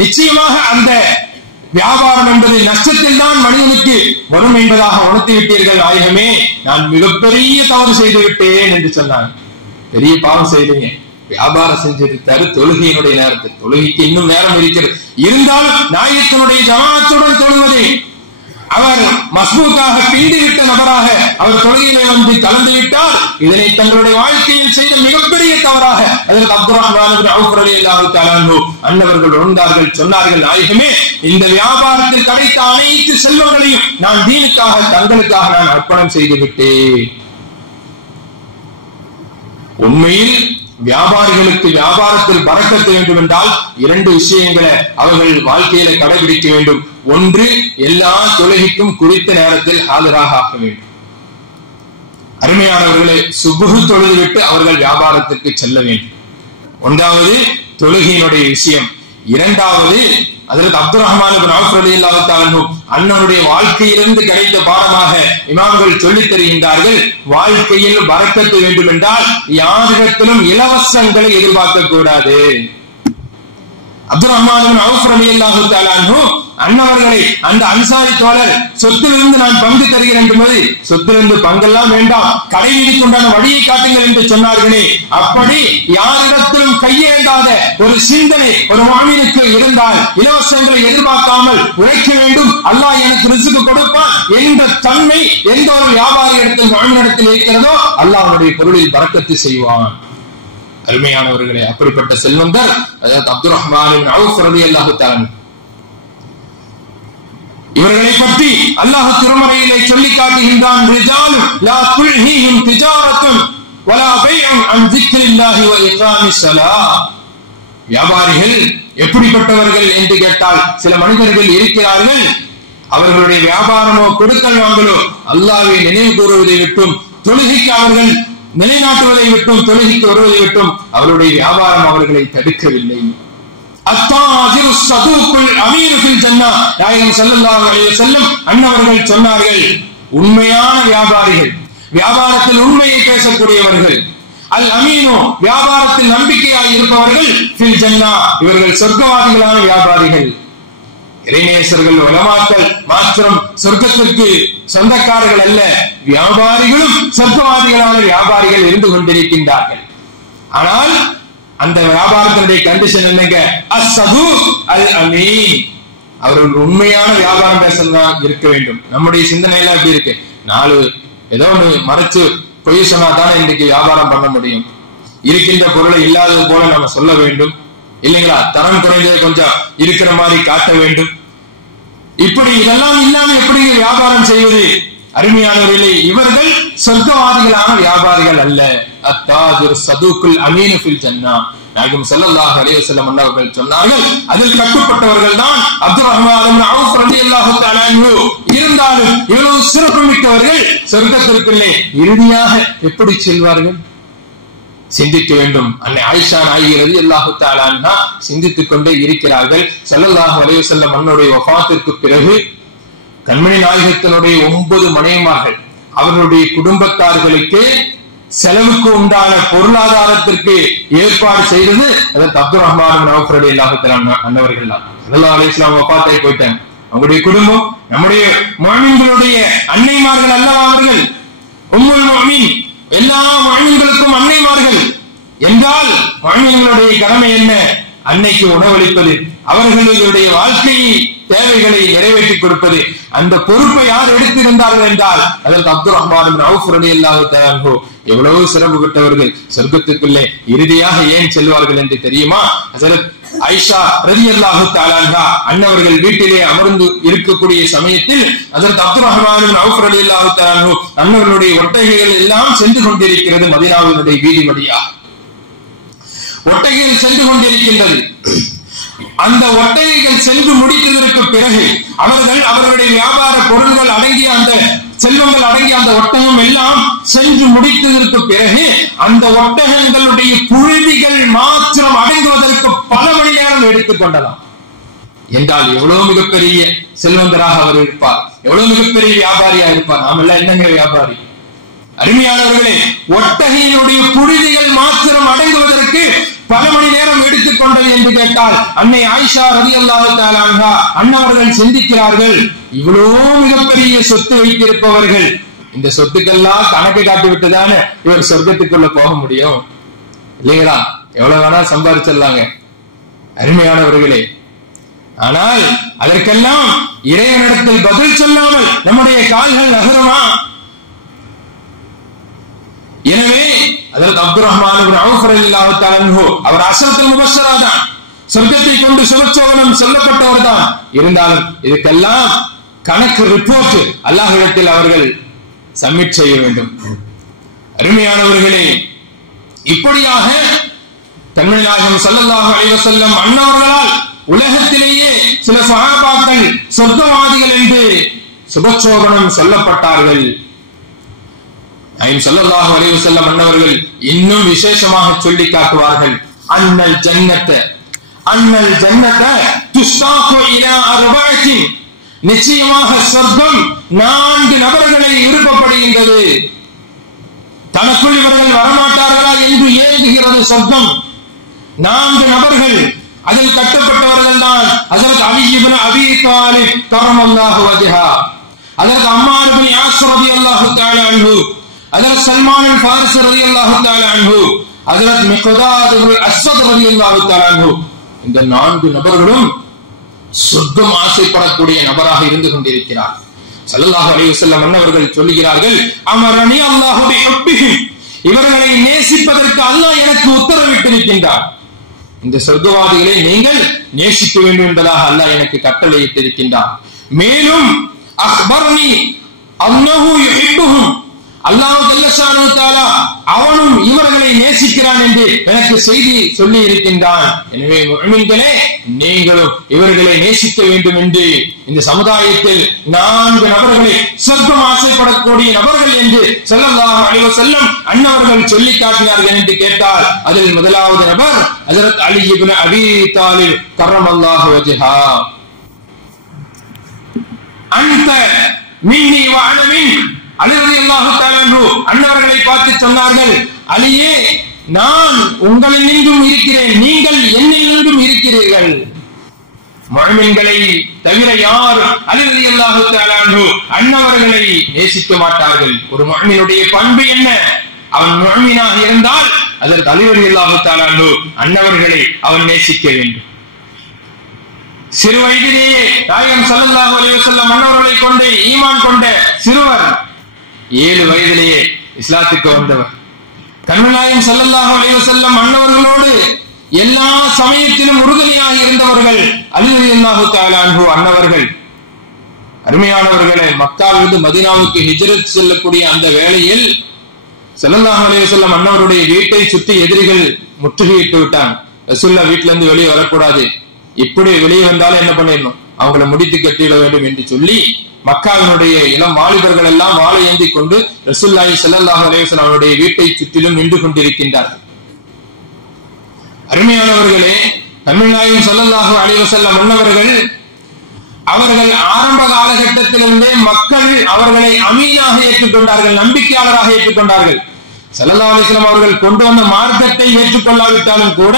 நிச்சயமாக அந்த வியாபாரம் என்பது நஷ்டத்தில் தான் மனிதனுக்கு வரும் என்பதாக உணர்த்தி விட்டீர்கள். நாயகமே, நான் மிகப்பெரிய தவறு செய்து விட்டேன் என்று சொன்னாங்க. பெரிய பாவம் செய்தீங்க, வியாபாரம் செஞ்சிருக்காரு தொழுகையினுடைய நேரத்தில். தொழுகைக்கு இன்னும் நேரம் இருக்கிறது. இருந்தாலும் நாயகத்தினுடைய ஜமாஅத்துடன் தொழுவதை அவர் மஸ்பூக்காக பிந்திவிட்ட நபராக அவர் தொழுகையிலே வந்து கலந்து விட்டார். இதனை தங்களுடைய வாழ்க்கையில் செய்த மிகப்பெரிய தவறாக அதற்கு அப்துர் ரஹ்மான் இப்னு அவுஃப் ரலியல்லாஹு தஆலா அன்ஹு அன்னவர்கள் உணர்ந்தார்கள். சொன்னார்கள், நாயகமே, இந்த வியாபாரத்தில் கிடைத்த அனைத்து செல்வங்களையும் நான் தீனுக்காக தங்களுக்காக நான் அர்ப்பணம் செய்து விட்டேன். உண்மையில் வியாபாரிகளுக்கு வியாபாரத்தில் பரக்கத்து வேண்டும் என்றால் இரண்டு விஷயங்களை அவர்கள் வாழ்க்கையில கடைபிடிக்க வேண்டும். ஒன்று, எல்லா தொழுகைக்கும் குறித்த நேரத்தில் ஆஜராக ஆக வேண்டும். அருமையானவர்களை, சுபுஹ் தொழுதுவிட்டு அவர்கள் வியாபாரத்திற்கு செல்ல வேண்டும். ஒன்றாவது தொழுகையினுடைய விஷயம். இரண்டாவது, ஹஜ்ரத் அப்துர் ரஹ்மான் இப்னு அவுஃப் ரலியல்லாஹு தஆலா அன்ஹு அன்னவருடைய வாழ்க்கையிலிருந்து கிடைத்த பாடமாக இமாம்கள் சொல்லித் தருகின்றார்கள். வாழ்க்கையில் பரக்கத்து வேண்டும் என்றால் யாரிடத்திலும் இலவசங்களை எதிர்பார்க்க கூடாது. அப்துர் ரஹ்மான் இப்னு அவுஃப் ரலியல்லாஹு தஆலா அன்ஹு அன்னவர்களை அந்த அன்சாரி தோழர் சொத்திலிருந்து நான் பங்கு தருகிறேன் என்பது, சொத்திலிருந்து பங்கெல்லாம் வேண்டாம், கடைவீதிக்கு உண்டான வழியை காட்டுங்கள் என்று சொன்னார்களே, அப்படி யாரிடத்திலும் கையேந்தாத ஒரு சிந்தனை ஒரு முஃமினுக்கு இருந்தால் இலவசங்களை எதிர்பார்க்காமல் உழைக்க வேண்டும், அல்லாஹ் எனக்கு ரிஸ்க் கொடுப்பான் என்ற தன்மை எந்த ஒரு வியாபாரி இடத்தில் முஃமினிடத்தில் இருக்கிறதோ அல்லாஹ் அவருடைய பொருளில் பரக்கத்து செய்வான். அருமையானவர்களே, அப்படிப்பட்ட செல்வந்தர் அதாவது அப்துர் ரஹ்மான் இப்னு அவுஃப் ரலியல்லாஹு தஆலா அன்ஹு. இவர்களை பற்றி அல்லாஹ் திருமறையிலே சொல்லி காட்டுகின்றான். ரிஜாலுன் லா துல்ஹீஹிம் திஜாரத்துன் வலா பைஉன் அன் ஸிக்ரில்லாஹி வ இகாமிஸ் ஸலாஹ். வியாபாரிகள் எப்படிப்பட்டவர்கள் என்று கேட்டால், சில மனிதர்கள் இருக்கிறார்கள், அவர்களுடைய வியாபாரமோ கொடுக்கல் வாங்கலோ அல்லாஹ்வை நினைவு கூறுவதை விட்டும் தொழுகைக்கு அவர்கள் நிலைநாட்டுவதை விட்டும் தொழுகைக்கு வருவதை விட்டும் அவருடைய வியாபாரம் அவர்களை தடுக்கவில்லை. அத்தாஜிரு ஸதூகுல் அமீனு ஃபில் ஜன்னah. நாயகம் ஸல்லல்லாஹு அலைஹி வஸல்லம் அன்னவர்கள் சொன்னார்கள், உண்மையான வியாபாரிகள், வியாபாரத்தில் உண்மையை பேசக்கூடியவர்கள், அல் அமீனு வியாபாரத்தில் நம்பிக்கையாய் இருப்பவர்கள், ஃபில் ஜன்னah இவர்கள் சொர்க்கவாதிகளான வியாபாரிகள். இறைநேசர்கள் உலமாக்கள் மாத்திரம் சொர்க்கத்திற்கு சொந்தக்காரர்கள் அல்ல, வியாபாரிகளும் சொர்க்கவாதிகளான வியாபாரிகள் இருந்து கொண்டிருக்கின்றார்கள். ஆனால் அந்த வியாபாரத்தினுடைய கண்டிஷன் என்னங்க? அஸ்ஸதூக் அல் அமீன். அவர்கள் உண்மையான வியாபாரம் பேசலாம் இருக்க வேண்டும். நம்முடைய சிந்தனையில எப்படி இருக்கு? நாலு ஏதோ ஒண்ணு மறைச்சு பொய் சொன்னாதானே இன்னைக்கு வியாபாரம் பண்ண முடியும். இருக்கின்ற பொருளை இல்லாதது போல நம்ம சொல்ல வேண்டும் இல்லைங்களா? தரம் குறைந்ததை கொஞ்சம் இருக்கிற மாதிரி காட்ட வேண்டும். இப்படி இதெல்லாம் இல்லாம எப்படி வியாபாரம் செய்வது? அருமையானவர்களே, இவர்கள் சொர்க்கவாதிகளான வியாபாரிகள் அல்ல. அத்தாஜிர் சதூக்குல் அமீனு ஃபில் ஜன்னா. நாயகம் ஸல்லல்லாஹு அலைஹி வஸல்லம் அவர்கள் சொன்னார்கள், அதில் கட்டுப்பட்டவர்கள் தான் அப்துர் ரஹ்மான் இப்னு அவுஃப் ரலியல்லாஹு தஆலா அன்ஹு. இருந்தாலும் இவ்வளவு சிறப்பு மிக்கவர்கள் சொர்க்கத்திற்குள்ளே இறுதியாக எப்படி செல்வார்கள்? சிந்திக்க வேண்டும். அன்னை ஆயிஷா நாயகி ரலியல்லாஹு தஆலா அன்ஹா சிந்தித்துக் கொண்டே இருக்கிறார்கள். ஸல்லல்லாஹு அலைஹி வஸல்லம் அன்னுடைய வஃபாத்திற்கு பிறகு கண்மணி நாயகத்தினுடைய 9 மனைவிமார்கள் அவர்களுடைய குடும்பத்தார்களுக்கு செலவுக்கு உண்டான பொருளாதாரத்திற்கு ஏற்பாடு செய்தது அதற்கு அப்துர் ரஹ்மான் இப்னு அவுஃப் ரலியல்லாஹு தஆலா அன்னவர்கள் தான். ஸல்லல்லாஹு அலைஹி வஸல்லம் வஃபாத்தாகி போயிட்டாங்க. அவங்களுடைய குடும்பம் நம்முடைய முஃமின்களுடைய அன்னைமார்கள் அல்லவா அவர்கள்? உம்முல் முஃமின், எல்லா முஃமின்களுக்கும் அன்னைமார்கள் என்றால் முஃமின்களுடைய கடமை என்ன? அன்னைக்கு உணவளிப்பது, அவர்களுடைய வாழ்க்கை தேவைகளை நிறைவேற்றி கொடுப்பது. அந்த பொறுப்பை யார் எடுத்திருந்தார்கள் என்றால் அதற்கு அப்துர் ரஹ்மான் இப்னு அவுஃப் ரலியல்லாஹு தஆலா அன்ஹு. எவ்வளவு சிறப்பு பெற்றவர்கள் சொர்க்கத்துக்குள்ளே இறுதியாக ஏன் செல்வார்கள் என்று தெரியுமா? ஹஜ்ரத் ஆயிஷா ரலியல்லாஹு தஆலா அன்ஹா அன்னவர்கள் வீட்டிலே அமர்ந்து இருக்கக்கூடிய சமயத்தில் ஹஜ்ரத் அப்துர் ரஹ்மான் இப்னு அவுஃப் ரலியல்லாஹு தஆலா அன்ஹு அன்னவர்களுடைய ஒட்டகைகள் எல்லாம் சென்று கொண்டிருக்கிறது. மதீனாவினுடைய வீதி வழியா ஒட்டகைகள் சென்று கொண்டிருக்கின்றது. அந்த ஒட்டகைகள் சென்று முடித்ததற்கு பிறகு அவர்களுடைய வியாபார பொருள்கள் அடங்கிய அந்த செல்வங்கள் அடங்கிய அந்த ஒட்டகம் எல்லாம் சென்று முடித்ததற்கு பிறகு அந்த ஒட்டகங்களுடைய புழுதிகள் மாத்திரம் அடங்குவதற்கு பல மணி நேரம் எடுத்துக் கொண்டதாம். என்றால் எவ்வளவு மிகப்பெரிய செல்வந்தராக அவர் இருப்பார், எவ்வளவு மிகப்பெரிய வியாபாரியா இருப்பார். நாம எல்லாம் என்னங்க வியாபாரி? அருமையானவர்களே, ஒட்டகையினுடைய புழுதிகள் மாத்திரம் அடங்குவதற்கு பல மணி நேரம் எடுத்துக்கொண்டது என்று கேட்டால் அன்னை ஆயிஷா ரலியல்லாஹு தஆலா அன்ஹா அன்னவர்கள் சிந்திக்கிறார்கள், இவ்வளவு மிகப்பெரிய சொத்து வைத்திருப்பவர்கள் இந்த சொத்துக்கெல்லாம் கணக்கு காட்டி விட்டுதானே இவர் சொர்க்கத்துக்குள்ள போக முடியும் இல்லைங்களா? எவ்வளவு வேணா சம்பாதிச்சிடலாங்க அருமையானவர்களே. ஆனால் அதற்கெல்லாம் இறைவனிடத்தில் பதில் சொல்லாமல் நம்முடைய கால்கள் நகருமா? எனவே அதற்கு அப்துர் ரஹ்மான் இப்னு அவுஃப் ரலியல்லாஹு தஆலா அன்ஹு அவர் அஸரத்துல் முபஷ்ஷரா தான், சொர்க்கத்தை கொண்டு சுபச்சோவனம் சொல்லப்பட்டவர் தான். இருந்தாலும் இதுக்கெல்லாம் கணக்கு ரிப்போர்ட் அல்லாஹ்விடத்தில் அவர்கள் சப்மிட் செய்ய வேண்டும். அருமையானவர்களே, இப்படியாக கண்மணி நாயகம் ஸல்லல்லாஹு அலைஹி வஸல்லம் அன்னவர்களால் உலகத்திலேயே சில சஹாபாக்கள் சொர்க்கவாதிகள் என்று சுபச்சோவனம் சொல்லப்பட்டார்கள். ஸல்லல்லாஹு அலைஹி வஸல்லம் அன்னவர்கள் இன்னும் விசேஷமாக சொல்லி காட்டுவார்கள், அன்னல் ஜன்னத துஸ்தாகு இலா அர்பஅத்தின், நிச்சயமாக சொர்க்கம் 4 நபர்களை விருப்பப்படுகின்றது. தனக்குள் இவர்கள் வரமாட்டார்களா என்று ஏங்குகிறது சொர்க்கம். 4 நபர்கள், அதில் கட்டப்பட்டவர்கள் தான் ஹஜ்ரத் அலி இப்னு அபீ தாலிப் கரமல்லாஹு வஜ்ஹா, ஹஜ்ரத் அம்மார் இப்னு யாஸிர் ரலியல்லாஹு தஆலா அன்ஹு, ஹஜ்ரத் சல்மான் அல் ஃபாரிஸி ரலியல்லாஹு தஆலா அன்ஹு, ஹஜ்ரத் மிக்தாத் இப்னு அஸ்வத் ரலியல்லாஹு தஆலா அன்ஹு. இந்த 4 நபர்களும் சொர்க்கம் ஆசைப்படக்கூடிய நபராக இருந்து கொண்டிருக்கிறார். ஸல்லல்லாஹு அலைஹி வஸல்லம் அன்னவர்கள் சொல்லுகிறார்கள், அமரனி அல்லாஹு பிஹுப்பிஹிம், இவர்களை நேசிப்பதற்கு அல்லாஹ் எனக்கு உத்தரவிட்டிருக்கின்றார். இந்த சொர்க்கவாதிகளை நீங்கள் நேசிக்க வேண்டும் என்பதாக அல்லாஹ் எனக்கு கட்டளையிட்டிருக்கின்றார். மேலும் அக்பர்னி அன்னஹு யுஹிப்புஹும், அல்லாஹ் ஜல்ல ஷானஹு தஆலா அவனும் இவர்களை நேசிக்கிறான் என்று எனக்கு செய்தி சொல்லி இருக்கின்றான். எனவே முஃமின்களே, நீங்களும் இவர்களை நேசிக்க வேண்டும் என்று இந்த சமுதாயத்தில் 4 நபர்களை சொர்க்கம் ஆசைப்படக்கூடிய நபர்கள் என்று ஸல்லல்லாஹு அலைஹி வஸல்லம் அன்னவர்கள் சொல்லி காட்டினார்கள் என்று கேட்டால் அதில் முதலாவது நபர் ஹஜ்ரத் அலி இப்னு அபீ தாலிப் கர்ரமல்லாஹு வஜ்ஹா. அன்த மின்னி வ அன மின், அலி ரலியல்லாஹு தஆலா அன்ஹு அன்னவர்களை பார்த்து சொன்னார்கள், அலியே, நான் உங்களில் நின்றும் இருக்கிறேன், நீங்கள் என்னில் நின்றும் இருக்கிறீர்கள். முஃமின்களை தவிர யார் அலி ரலியல்லாஹு தஆலா அன்ஹு அன்னவர்களை நேசிக்க மாட்டார்கள். ஒரு முஃமினுடைய பண்பு என்ன? அவன் முஃமினாக இருந்தால் அதற்கு அலி ரலியல்லாஹு தஆலா அன்ஹு அன்னவர்களை அவன் நேசிக்க வேண்டும். சிறு வயதிலேயே நாயகம் ஸல்லல்லாஹு அலைஹி வஸல்லம் அன்னவர்களை கொண்டு ஈமான் கொண்ட சிறுவர் 7 வயதிலேயே இஸ்லாத்துக்கு வந்தவர். கண்மணிநாயகம் ஸல்லல்லாஹு அலைஹி வஸல்லம் அன்னவர்களோடு எல்லா சமயத்திலும் உறுதுணையாக இருந்தவர்கள் அலி ரலியல்லாஹு தஆலா அன்ஹு அன்னவர்கள். அருமையானவர்களே, மக்காவிலிருந்து மதீனாவுக்கு ஹிஜ்ரத் செல்லக்கூடிய அந்த வேளையில் ஸல்லல்லாஹு அலைஹி வஸல்லம் அன்னவருடைய வீட்டை சுற்றி எதிரிகள் முற்றுகையிட்டு விட்டாங்க. ரசூலுல்லாஹ் வீட்டுல இருந்து வெளியே வரக்கூடாது, இப்படி வெளியே வந்தாலும் என்ன பண்ணிடணும், அவங்களை முடித்து கட்டிட வேண்டும் என்று சொல்லி மக்காவினுடைய இளம் வாலிபர்கள் எல்லாம் வாளை ஏந்தி கொண்டு ரசூலுல்லாஹி ஸல்லல்லாஹு அலைஹி வஸல்லம் அவருடைய வீட்டை சுற்றிலும் நின்று கொண்டிருக்கின்றார்கள். அருமையானவர்களே, நபிகள் ஸல்லல்லாஹு அலைஹி வஸல்லம் அன்னவர்கள் அவர்கள் ஆரம்ப காலகட்டத்திலிருந்தே மக்கள் அவர்களை அமீனாக ஏற்றுக்கொண்டார்கள், நம்பிக்கையாளராக ஏற்றுக்கொண்டார்கள். ஸல்லல்லாஹு அலைஹி வஸல்லம் அவர்கள் கொண்டு வந்த மார்க்கத்தை ஏற்றுக்கொள்ளாவிட்டாலும் கூட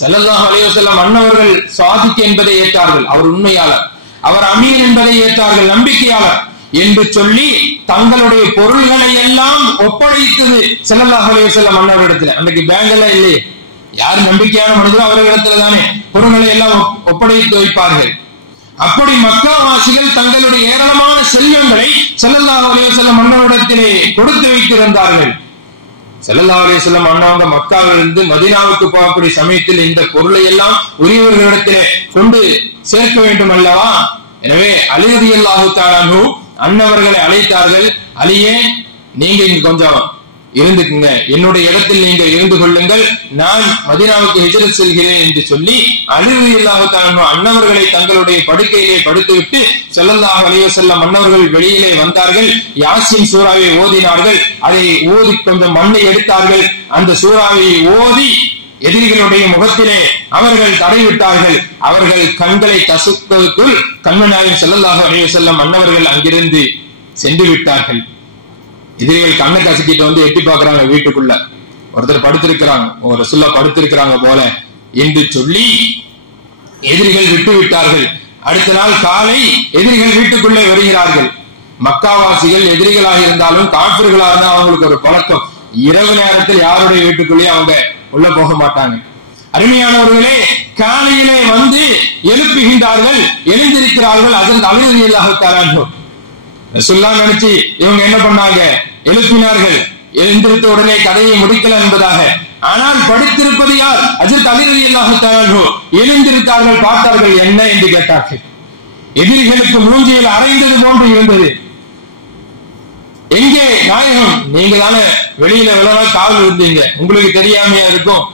ஸல்லல்லாஹு அலைஹி வஸல்லம் அன்னவர்கள் சாதிக் என்பதை ஏற்றார்கள், அவர் உண்மையாளர், அவர் அமீன் என்பதை ஏற்றார்கள், நம்பிக்கையாளர் என்று சொல்லி தங்களுடைய பொருள்களை எல்லாம் ஒப்படைத்தது ஸல்லல்லாஹு அலைஹி வஸல்லம் அன்னவரிடத்தில். அன்றைக்கு பேங்க் எல்லாம் இல்லையே, யார் நம்பிக்கையான மனிதரோ அவர்களிடத்துல தானே பொருள்களை எல்லாம் ஒப்படைத்து வைப்பார்கள். அப்படி மக்காவாசிகள் தங்களுடைய ஏராளமான செல்வங்களை ஸல்லல்லாஹு அலைஹி வஸல்லம் அன்னவரிடத்திலே கொடுத்து வைத்திருந்தார்கள். ஸல்லல்லாஹு அலைஹி வஸல்லம் அன்னவங்க மக்காவிலிருந்து மதீனாவுக்கு போகக்கூடிய சமயத்தில் இந்த பொருளை எல்லாம் உரியவர்களிடத்திலே கொண்டு சேர்க்க வேண்டும் அல்லவா? எனவே அலி ரலியல்லாஹு தஆலா அன்ஹு அன்னவர்களை அழைத்தார்கள். அலியே, நீங்க இங்க கொஞ்சம் இருந்துக்குங்க, என்னுடைய இடத்தில் நீங்க இருந்து கொள்ளுங்கள், நான் மதீனாவுக்கு ஹிஜ்ரத் செல்கிறேன் என்று சொல்லி அலி ரலியல்லாஹு தஆலா அன்ஹு அன்னவர்களை தங்களுடைய படுக்கையிலே படுத்துவிட்டு ஸல்லல்லாஹு அலைஹி வஸல்லம் அன்னவர்கள் வெளியிலே வந்தார்கள். யாசின் சூராவை ஓதினார்கள். அதை ஓதி கொஞ்சம் மண்ணை எடுத்தார்கள். அந்த சூராவை ஓதி எதிரிகளுடைய முகத்திலே அவர்கள் தடைவிட்டார்கள். அவர்கள் கண்களை கசுக்குவதற்குள் கண்மணிநாயகம் ஸல்லல்லாஹு அலைஹி வஸல்லம் அன்னவர்கள் அங்கிருந்து சென்று விட்டார்கள். எதிரிகள் கண்ணை கசக்கிட்டு வந்து எட்டி பார்க்கறாங்க, வீட்டுக்குள்ள ஒருத்தர் படுத்திருக்கிறாங்க, ஒரு ரசூலுல்லாஹ் படுத்திருக்கிறாங்க போல என்று சொல்லி எதிரிகள் விட்டு விட்டார்கள். அடுத்த நாள் காலை எதிரிகள் வீட்டுக்குள்ளே வருகிறார்கள். மக்காவாசிகள் எதிரிகளாக இருந்தாலும் காஃபிர்களாக இருந்தாலும் அவங்களுக்கு ஒரு பழக்கம், இரவு நேரத்தில் யாருடைய வீட்டுக்குள்ளேயே அவங்க உள்ள போக மாட்டாங்க. அருமையானவர்களே, காலையிலே வந்து எழுப்புகின்றார்கள், எழுந்திருக்கிறார்கள். அதற்கு அலி ரலியல்லாஹு தஆலா அன்ஹு ரசூலுல்லாஹ் நினைச்சு இவங்க என்ன பண்ணாங்க, எழுப்பினார்கள். எழுந்திருத்த உடனே கதையை முடிக்கல என்பதாக. ஆனால் படுத்திருப்பது யார்? ஹஜ்ரத் அலி ரலியல்லாஹு தஆலா அன்ஹு எழுந்திருத்தார்கள். பார்த்தார்கள், என்ன என்று கேட்டார்கள். எதிரிகளுக்கு மூஞ்சியில் அரைந்தது போன்று இருந்தது. எங்கே நாயகம், நீங்க தானே வெளியில விளவா காவல் இருந்தீங்க, உங்களுக்கு தெரியாமையா இருக்கும்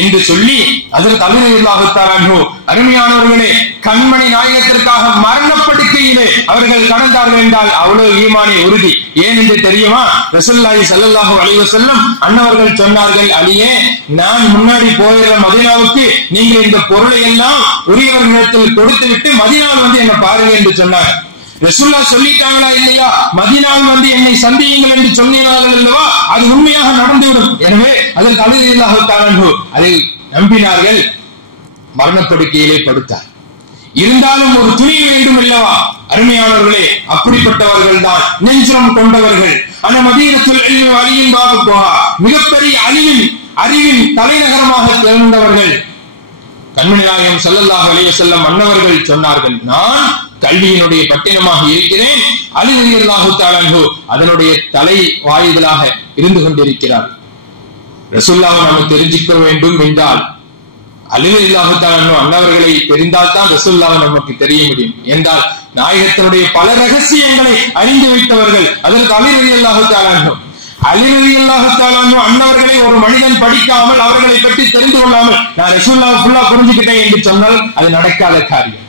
என்று சொல்லி ஹஜ்ரத் அலி ரலியல்லாஹு தஆலா அன்ஹு அருமையானவர்களே, கண்மணி நாயகத்திற்காக மரணப்படுக்கையிலே அவர்கள் கடந்தார்கள் என்றால் அவ்வளவு ஈமானி உறுதி. ஏன் என்று தெரியுமா? ரசூலுல்லாஹி ஸல்லல்லாஹு அலைஹி வஸல்லம் அன்னவர்கள் சொன்னார்கள், அலியே, நான் முன்னாடி போயிற மதீனாவுக்கு நீங்க இந்த பொருளை எல்லாம் உரியவர்களிடத்தில் கொடுத்து விட்டு மதீனாவில் வந்து என்ன பாருங்க என்று சொன்னார். ரசூலுல்லாஹ் சொல்லிட்டாங்களா இல்லையா? மதீனாவில் வந்து என்னை சந்தியுங்கள் என்று சொன்னார்கள் அல்லவா? அது உண்மையாக நடந்துவிடும். எனவே அதற்கு அலி ரலியல்லாஹு தஆலா அன்ஹு அதை நம்பினார்கள். மரணப்படுக்கையிலே படுத்தார். இருந்தாலும் ஒரு துணி வேண்டும் அல்லவா? அருமையானவர்களே, அப்படிப்பட்டவர்கள் தான் நெஞ்சம் கொண்டவர்கள். அந்த மதீனத்துல் இல்மி அலியின் பாபுஹா, மிகப்பெரிய அறிவின் தலைநகரமாக திகழ்ந்தவர்கள். கண்மணி நாயகம் ஸல்லல்லாஹு அலைஹி வஸல்லம் அன்னவர்கள் சொன்னார்கள், நான் கல்வியினுடைய பட்டினமாக இருக்கிறேன், அலி ரலியல்லாஹு தஆலா அன்ஹு அதனுடைய தலை வாயிலாக இருந்து கொண்டிருக்கிறார். ரசூலுல்லாஹ் நம்ம தெரிஞ்சுக்க வேண்டும் என்றால் அலி ரலியல்லாஹு தஆலா அன்ஹு அன்னவர்களை தெரிந்தால் தான் ரசூலுல்லாஹ் நமக்கு தெரிய முடியும். என்றால் நாயகத்தினுடைய பல ரகசியங்களை அறிந்து வைத்தவர்கள் அதற்கு அலி ரலியல்லாஹு தஆலா அன்ஹு. அலி ரலியல்லாஹு தஆலா அன்ஹு அன்னவர்களை ஒரு மனிதன் படிக்காமல் அவர்களை பற்றி தெரிந்து கொள்ளாமல் நான் ரசூலுல்லாஹ் ஃபுல்லா புரிஞ்சுக்கிட்டேன் என்று சொன்னால் அது நடக்காத காரியம்.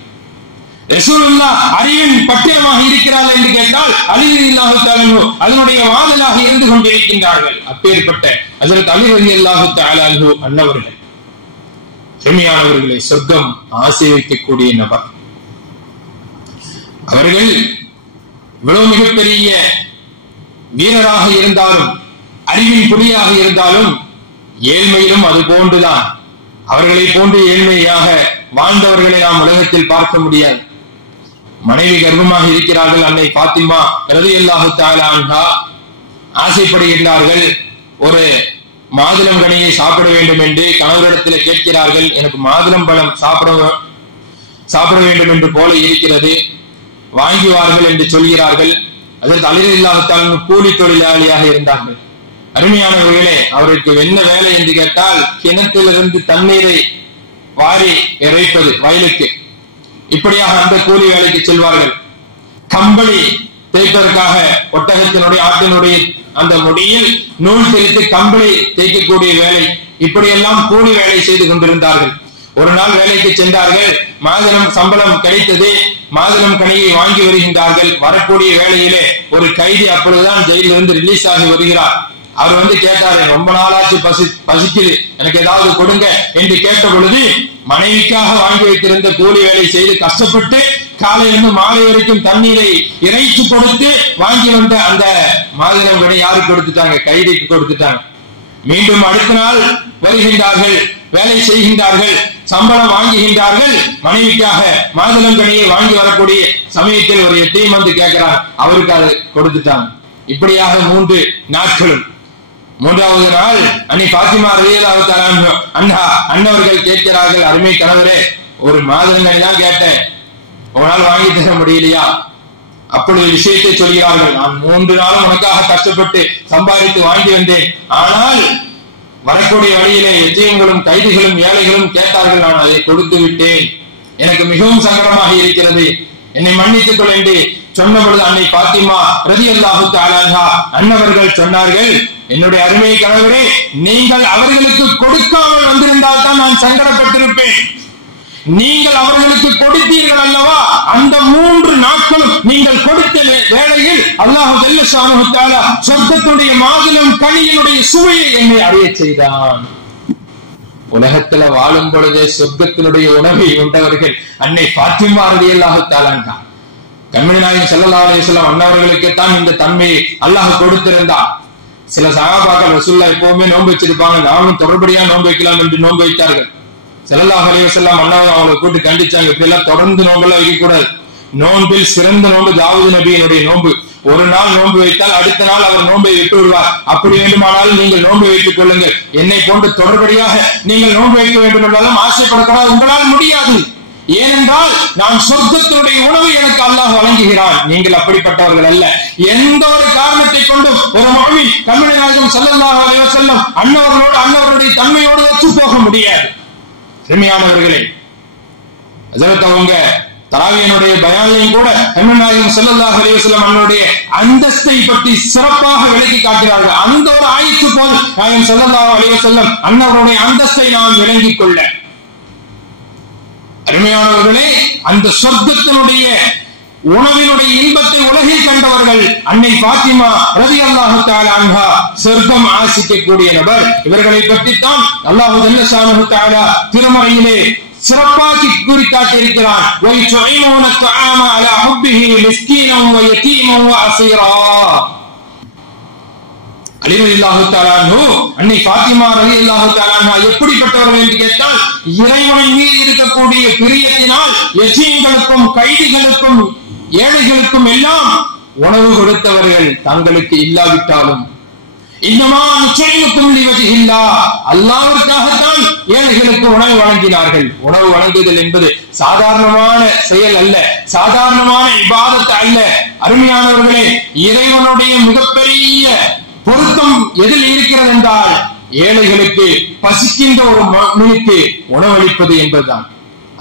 ரசூலுல்லாஹ் அறிவின் பட்டியமாக இருக்கிறார்கள் என்று கேட்டால் அலி ரலியல்லாஹு தஆலா அன்ஹு அதனுடைய வாதலாக இருந்து கொண்டிருக்கின்றார்கள். அப்பேற்பட்ட ஹஜ்ரத் அலி ரலியல்லாஹு தஆலா அன்ஹு அன்னவர்கள் பெருமையானவர்களை சொர்க்கம் ஆசை வைக்கக்கூடிய நபர். அவர்கள் இவ்வளவு மிகப்பெரிய வீரராக இருந்தாலும் அறிவின் புலியாக இருந்தாலும் ஏழ்மையிலும் அது போன்றுதான் அவர்களை போன்று ஏழ்மையாக வாழ்ந்தவர்களை நாம் உலகத்தில் பார்க்க முடியாது. மனைவி கர்ப்பமாக இருக்கிறார்கள். அன்னை பாத்திமா ரலியல்லாஹு தஆலா அன்ஹா ஆசைப்படுகின்றார்கள். ஒரு மாதுளம் கனியை சாப்பிட வேண்டும் என்று கணவரிடத்தில் கேட்கிறார்கள். எனக்கு மாதுளம் பழம் சாப்பிட வேண்டும் என்று போல இருக்கிறது, வாங்குவார்கள் என்று சொல்கிறார்கள். அதற்கு அலி ரலியல்லாஹு தஆலா கூலி தொழிலாளியாக இருந்தார்கள். அருமையானவர்களே, அவருக்கு என்ன வேலை என்று கேட்டால் கிணற்றிலிருந்து தண்ணீரை வாரி இறைப்பது வயலுக்கு. இப்படியாக அந்த கூலி வேலைக்கு செல்வார்கள். கம்பளி தேய்ப்பதற்காக ஒட்டகத்தினுடைய ஆட்டினுடைய அந்த முடியில் நூல் தெரித்து கம்பளி தேய்க்கக்கூடிய வேலை, இப்படியெல்லாம் கூலி வேலை செய்து கொண்டிருந்தார்கள். ஒரு நாள் வேலைக்கு சென்றார்கள். மாதுளம் சம்பளம் கிடைத்தது. மாதுளம் கனியை வாங்கி வருகின்றார்கள். வரக்கூடிய வேலையிலே ஒரு கைதி அப்பொழுதுதான் ஜெயிலிருந்து ரிலீஸ் ஆகி வருகிறார். அவர் கேட்டாரு, ரொம்ப நாளாச்சு பசிக்குது, எனக்கு ஏதாவது கொடுங்க என்று கேட்ட பொழுது மனைவிக்காக வாங்கி வைத்திருந்த கூலி வேலை செய்து கஷ்டப்பட்டு காலையிலிருந்து மாலை வரைக்கும் தண்ணீரை இறைச்சி கொடுத்து வாங்கி வந்த அந்த மாதுளம் கனி யாருக்கு கொடுத்துட்டாங்க? கைதிக்கு கொடுத்துட்டாங்க. மீண்டும் அடுத்த நாள் வருகின்றார்கள், வேலை செய்கின்றார்கள், சம்பளம் வாங்குகின்றார்கள். மனைவிக்காக மாதுளம் கனியை வாங்கி வரக்கூடிய சமயத்தில் ஒரு எத்தையும் கேட்கிறார், அவருக்கு அதை கொடுத்துட்டாங்க. இப்படியாக 3 நாட்களும். 3வது நாள் அன்னை பாத்திமா ரலியல்லாஹு தஆலா அன்ஹா அன்னவர்கள் கேட்கிறார்கள், அருமை கணவரே, ஒரு மாதுளங்கனி தான் கேட்டேன், உங்களால் வாங்கி தர முடியலையா? அப்பொழுது விஷயத்தை சொல்கிறார்கள், நான் 3 நாளும் உனக்காக கஷ்டப்பட்டு சம்பாதித்து வாங்கி வந்தேன். ஆனால் வரக்கூடிய வழியிலே எஜ்ஜியங்களும் கைதிகளும் ஏழைகளும் கேட்டார்கள், நான் அதை கொடுத்து விட்டேன். எனக்கு மிகவும் சங்கடமாக இருக்கிறது, என்னை மன்னித்துக் கொள் என்று சொன்ன பொழுது அன்னை பாத்திமா ரலியல்லாஹு தஆலா அன்ஹா அன்னவர்கள் சொன்னார்கள், என்னுடைய அருமை கணவரே, நீங்கள் அவர்களுக்கு கொடுக்காமல் வந்திருந்தால் தான் நான் சங்கடப்பட்டிருப்பேன். நீங்கள் அவர்களுக்கு கொடுத்தீர்கள் அல்லவா? அந்த 3 நாட்களும் நீங்கள் கொடுத்த வேளையில் அல்லாஹ் ஜல்ல ஷானஹு தஆலா சொர்க்கத்துடைய மாதுளம் கனியினுடைய சுவையை என்னை அறிய செய்தான். உலகத்துல வாழும் பொழுதே சொர்க்கத்தினுடைய உணவை உண்டவர்கள் அன்னை பாத்திமா ரலியல்லாஹு தஆலா அன்ஹா. கண்மணி நாயகம் ஸல்லல்லாஹு அலைஹி வஸல்லம் அன்னவர்களுக்கு தான் இந்த தன்மையை அல்லாஹ் கொடுத்திருந்தார். சில சஹாபாக்கள் ரசூலுல்லாஹ் எப்பவுமே நோன்பு வச்சிருப்பாங்க, நாமும் தொடர்படியா நோன்பு வைக்கலாம் என்று நோன்பு வைத்தார்கள். ஸல்லல்லாஹு அலைஹி வஸல்லம் அல்லாஹ் அவங்களை கூட்டி கண்டிச்சாங்க, இப்படி எல்லாம் தொடர்ந்து நோன்பெல்லாம் வைக்க கூடாது. நோன்பில் சிறந்த நோன்பு தாவூது நபியினுடைய நோன்பு. ஒரு நாள் நோன்பு வைத்தால் அடுத்த நாள் அவர் நோன்பை விட்டு விடுவார். அப்படி வேண்டுமானால் நீங்கள் நோன்பு வைத்துக் கொள்ளுங்கள். என்னை போன்று தொடர்படியாக நீங்கள் நோன்பு வைக்க வேண்டும் என்றாலும் ஆசைப்படக்கூடாது, உங்களால் முடியாது. ஏனென்றால் நான் சொர்க்கத்தினுடைய உணவு எனக்கு அல்லாஹ் வழங்குகிறான். நீங்கள் அப்படிப்பட்டவர்கள் அல்ல. எந்த ஒரு காரணத்தை கொண்டும் ஒரு முஃமின் கண்மணி நாயகம் ஸல்லல்லாஹு அலைஹி வஸல்லம் அன்னவர்களுடைய தன்மையோடு ஒத்து போக முடியாது. அருமையானவர்களே, ஹஜ்ரத் அவங்க தராவியினுடைய பயானிலும் கூட கண்மணி நாயகம் ஸல்லல்லாஹு அலைஹி வஸல்லம் அன்னுடைய அந்தஸ்தை பற்றி சிறப்பாக விளக்கி காட்டுகிறார்கள். அந்த ஒரு ஆயத்து போல் நாயகம் ஸல்லல்லாஹு அலைஹி வஸல்லம் அன்னவருடைய அந்தஸ்தை நாம் விளங்கிக் கொள்ள. அருமையானவர்களே, அந்த சொர்க்கத்தினுடைய உணவினுடைய இன்பத்தை உலகில் கண்டவர்கள் அன்னை பாத்திமா ரலியல்லாஹு தஆலா அன்ஹா சொர்க்கம் ஆசிக்கக்கூடிய நபர். இவர்களை பற்றித்தான் அல்லாஹ் ஜல்ல ஷானஹு தஆலா திருமறையிலே சிறப்பாக்கி கூறி காட்டியிருக்கிறான். وَيُطْعِمُونَ الطَّعَامَ عَلَى حُبِّهِ مِسْكِينًا وَيَتِيمًا وَأَسِيرًا. அலி ரலியல்லாஹு தஆலா அன்ஹு அன்னை பாத்திமா ரலியல்லாஹு தஆலா அன்ஹா எப்படிப்பட்டவர்கள் என்று கேட்டால், இறைவனின் மீது இருக்கக்கூடிய பிரியத்தினால் யதீம்களுக்கும் கைதிகளுக்கும் ஏழைகளுக்கும் எல்லாம் உணவு கொடுத்தவர்கள். தங்களுக்கு இல்லாவிட்டாலும் இன்னமா நிச்சயமுக்கும் லிவஜிஹில்லா, அல்லாஹ்வுக்காகத்தான் ஏழைகளுக்கு உணவு வழங்கினார்கள். உணவு வழங்குதல் என்பது சாதாரணமான செயல் அல்ல, சாதாரணமான இபாதத் அல்ல. அருமையானவர்களே, இறைவனுடைய மிகப்பெரிய பொருத்தம் எதில் இருக்கிறது என்றால், ஏழைகளுக்கு பசிக்கின்ற ஒரு மனிதனுக்கு உணவளிப்பது என்பதுதான்.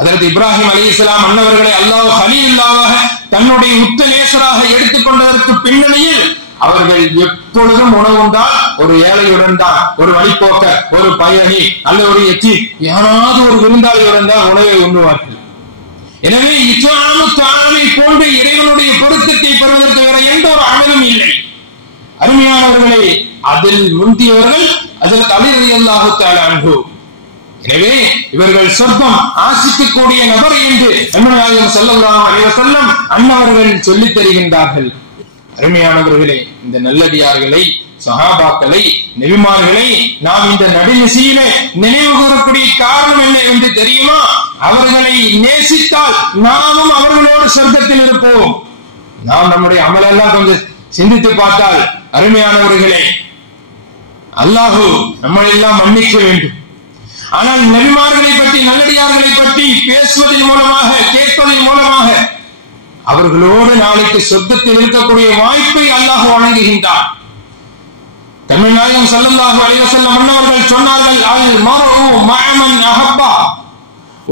அதற்கு இப்ராஹிம் அலைஹிஸ்ஸலாம் அன்னவர்களை அல்லாஹ் கலீலுல்லாஹ் தன்னுடைய உத்த நேசராக எடுத்துக்கொண்டதற்கு பின்னணியில் அவர்கள் எப்பொழுதும் உணவுண்டால் ஒரு ஏழையுடன் தான், ஒரு வழிபோக்க, ஒரு பயணி அல்ல ஒரு எச்சி, யாராவது ஒரு விருந்தாளியுடன் தான் உணவை உண்ணுவார்கள். எனவே இஸ்லாமை போன்று இறைவனுடைய பொருத்தத்தை பெறுவதற்கு வேற எந்த ஒரு அமலும் இல்லை. அருமையானவர்களே, அதில் முந்தியவர்கள் அதற்கு அலி ரலியல்லாஹு தஆலா அன்ஹு. எனவே இவர்கள் சொர்க்கம் ஆசிக்கக்கூடிய நபர் என்று கண்மணி நாயகம் ஸல்லல்லாஹு அலைஹி வஸல்லம் அன்னவர்கள் சொல்லித் தருகின்றார்கள். அருமையானவர்களே, இந்த நல்லடியார்களை, சஹாபாக்களை, நபிமார்களை நாம் இந்த நடுநிசையிலே நினைவு கூறக்கூடிய காரணம் என்ன என்று தெரியுமா? அவர்களை நேசித்தால் நாமும் அவர்களோடு சொர்க்கத்தில் இருப்போம். நாம் நம்முடைய அமலெல்லாம் கொஞ்சம் சிந்தித்து பார்த்தால் அருமையானவர்களே, அல்லாஹ் நம்மை எல்லாம் மன்னிக்க வேண்டும். ஆனால் நபிமார்களை பற்றி, நல்லடியார்களை பற்றி பேசுவதன் மூலமாக, கேட்பதன் மூலமாக அவர்களோடு நாளைக்கு சொர்க்கத்தில் இருக்கக்கூடிய வாய்ப்பை அல்லாஹ் வழங்குகின்றார். தமிழ் நாயகம் ஸல்லல்லாஹு அலைஹி வஸல்லம் அன்னவர்கள் சொன்னார்கள், அல் மர்உ மஅமன் அஹப்பா,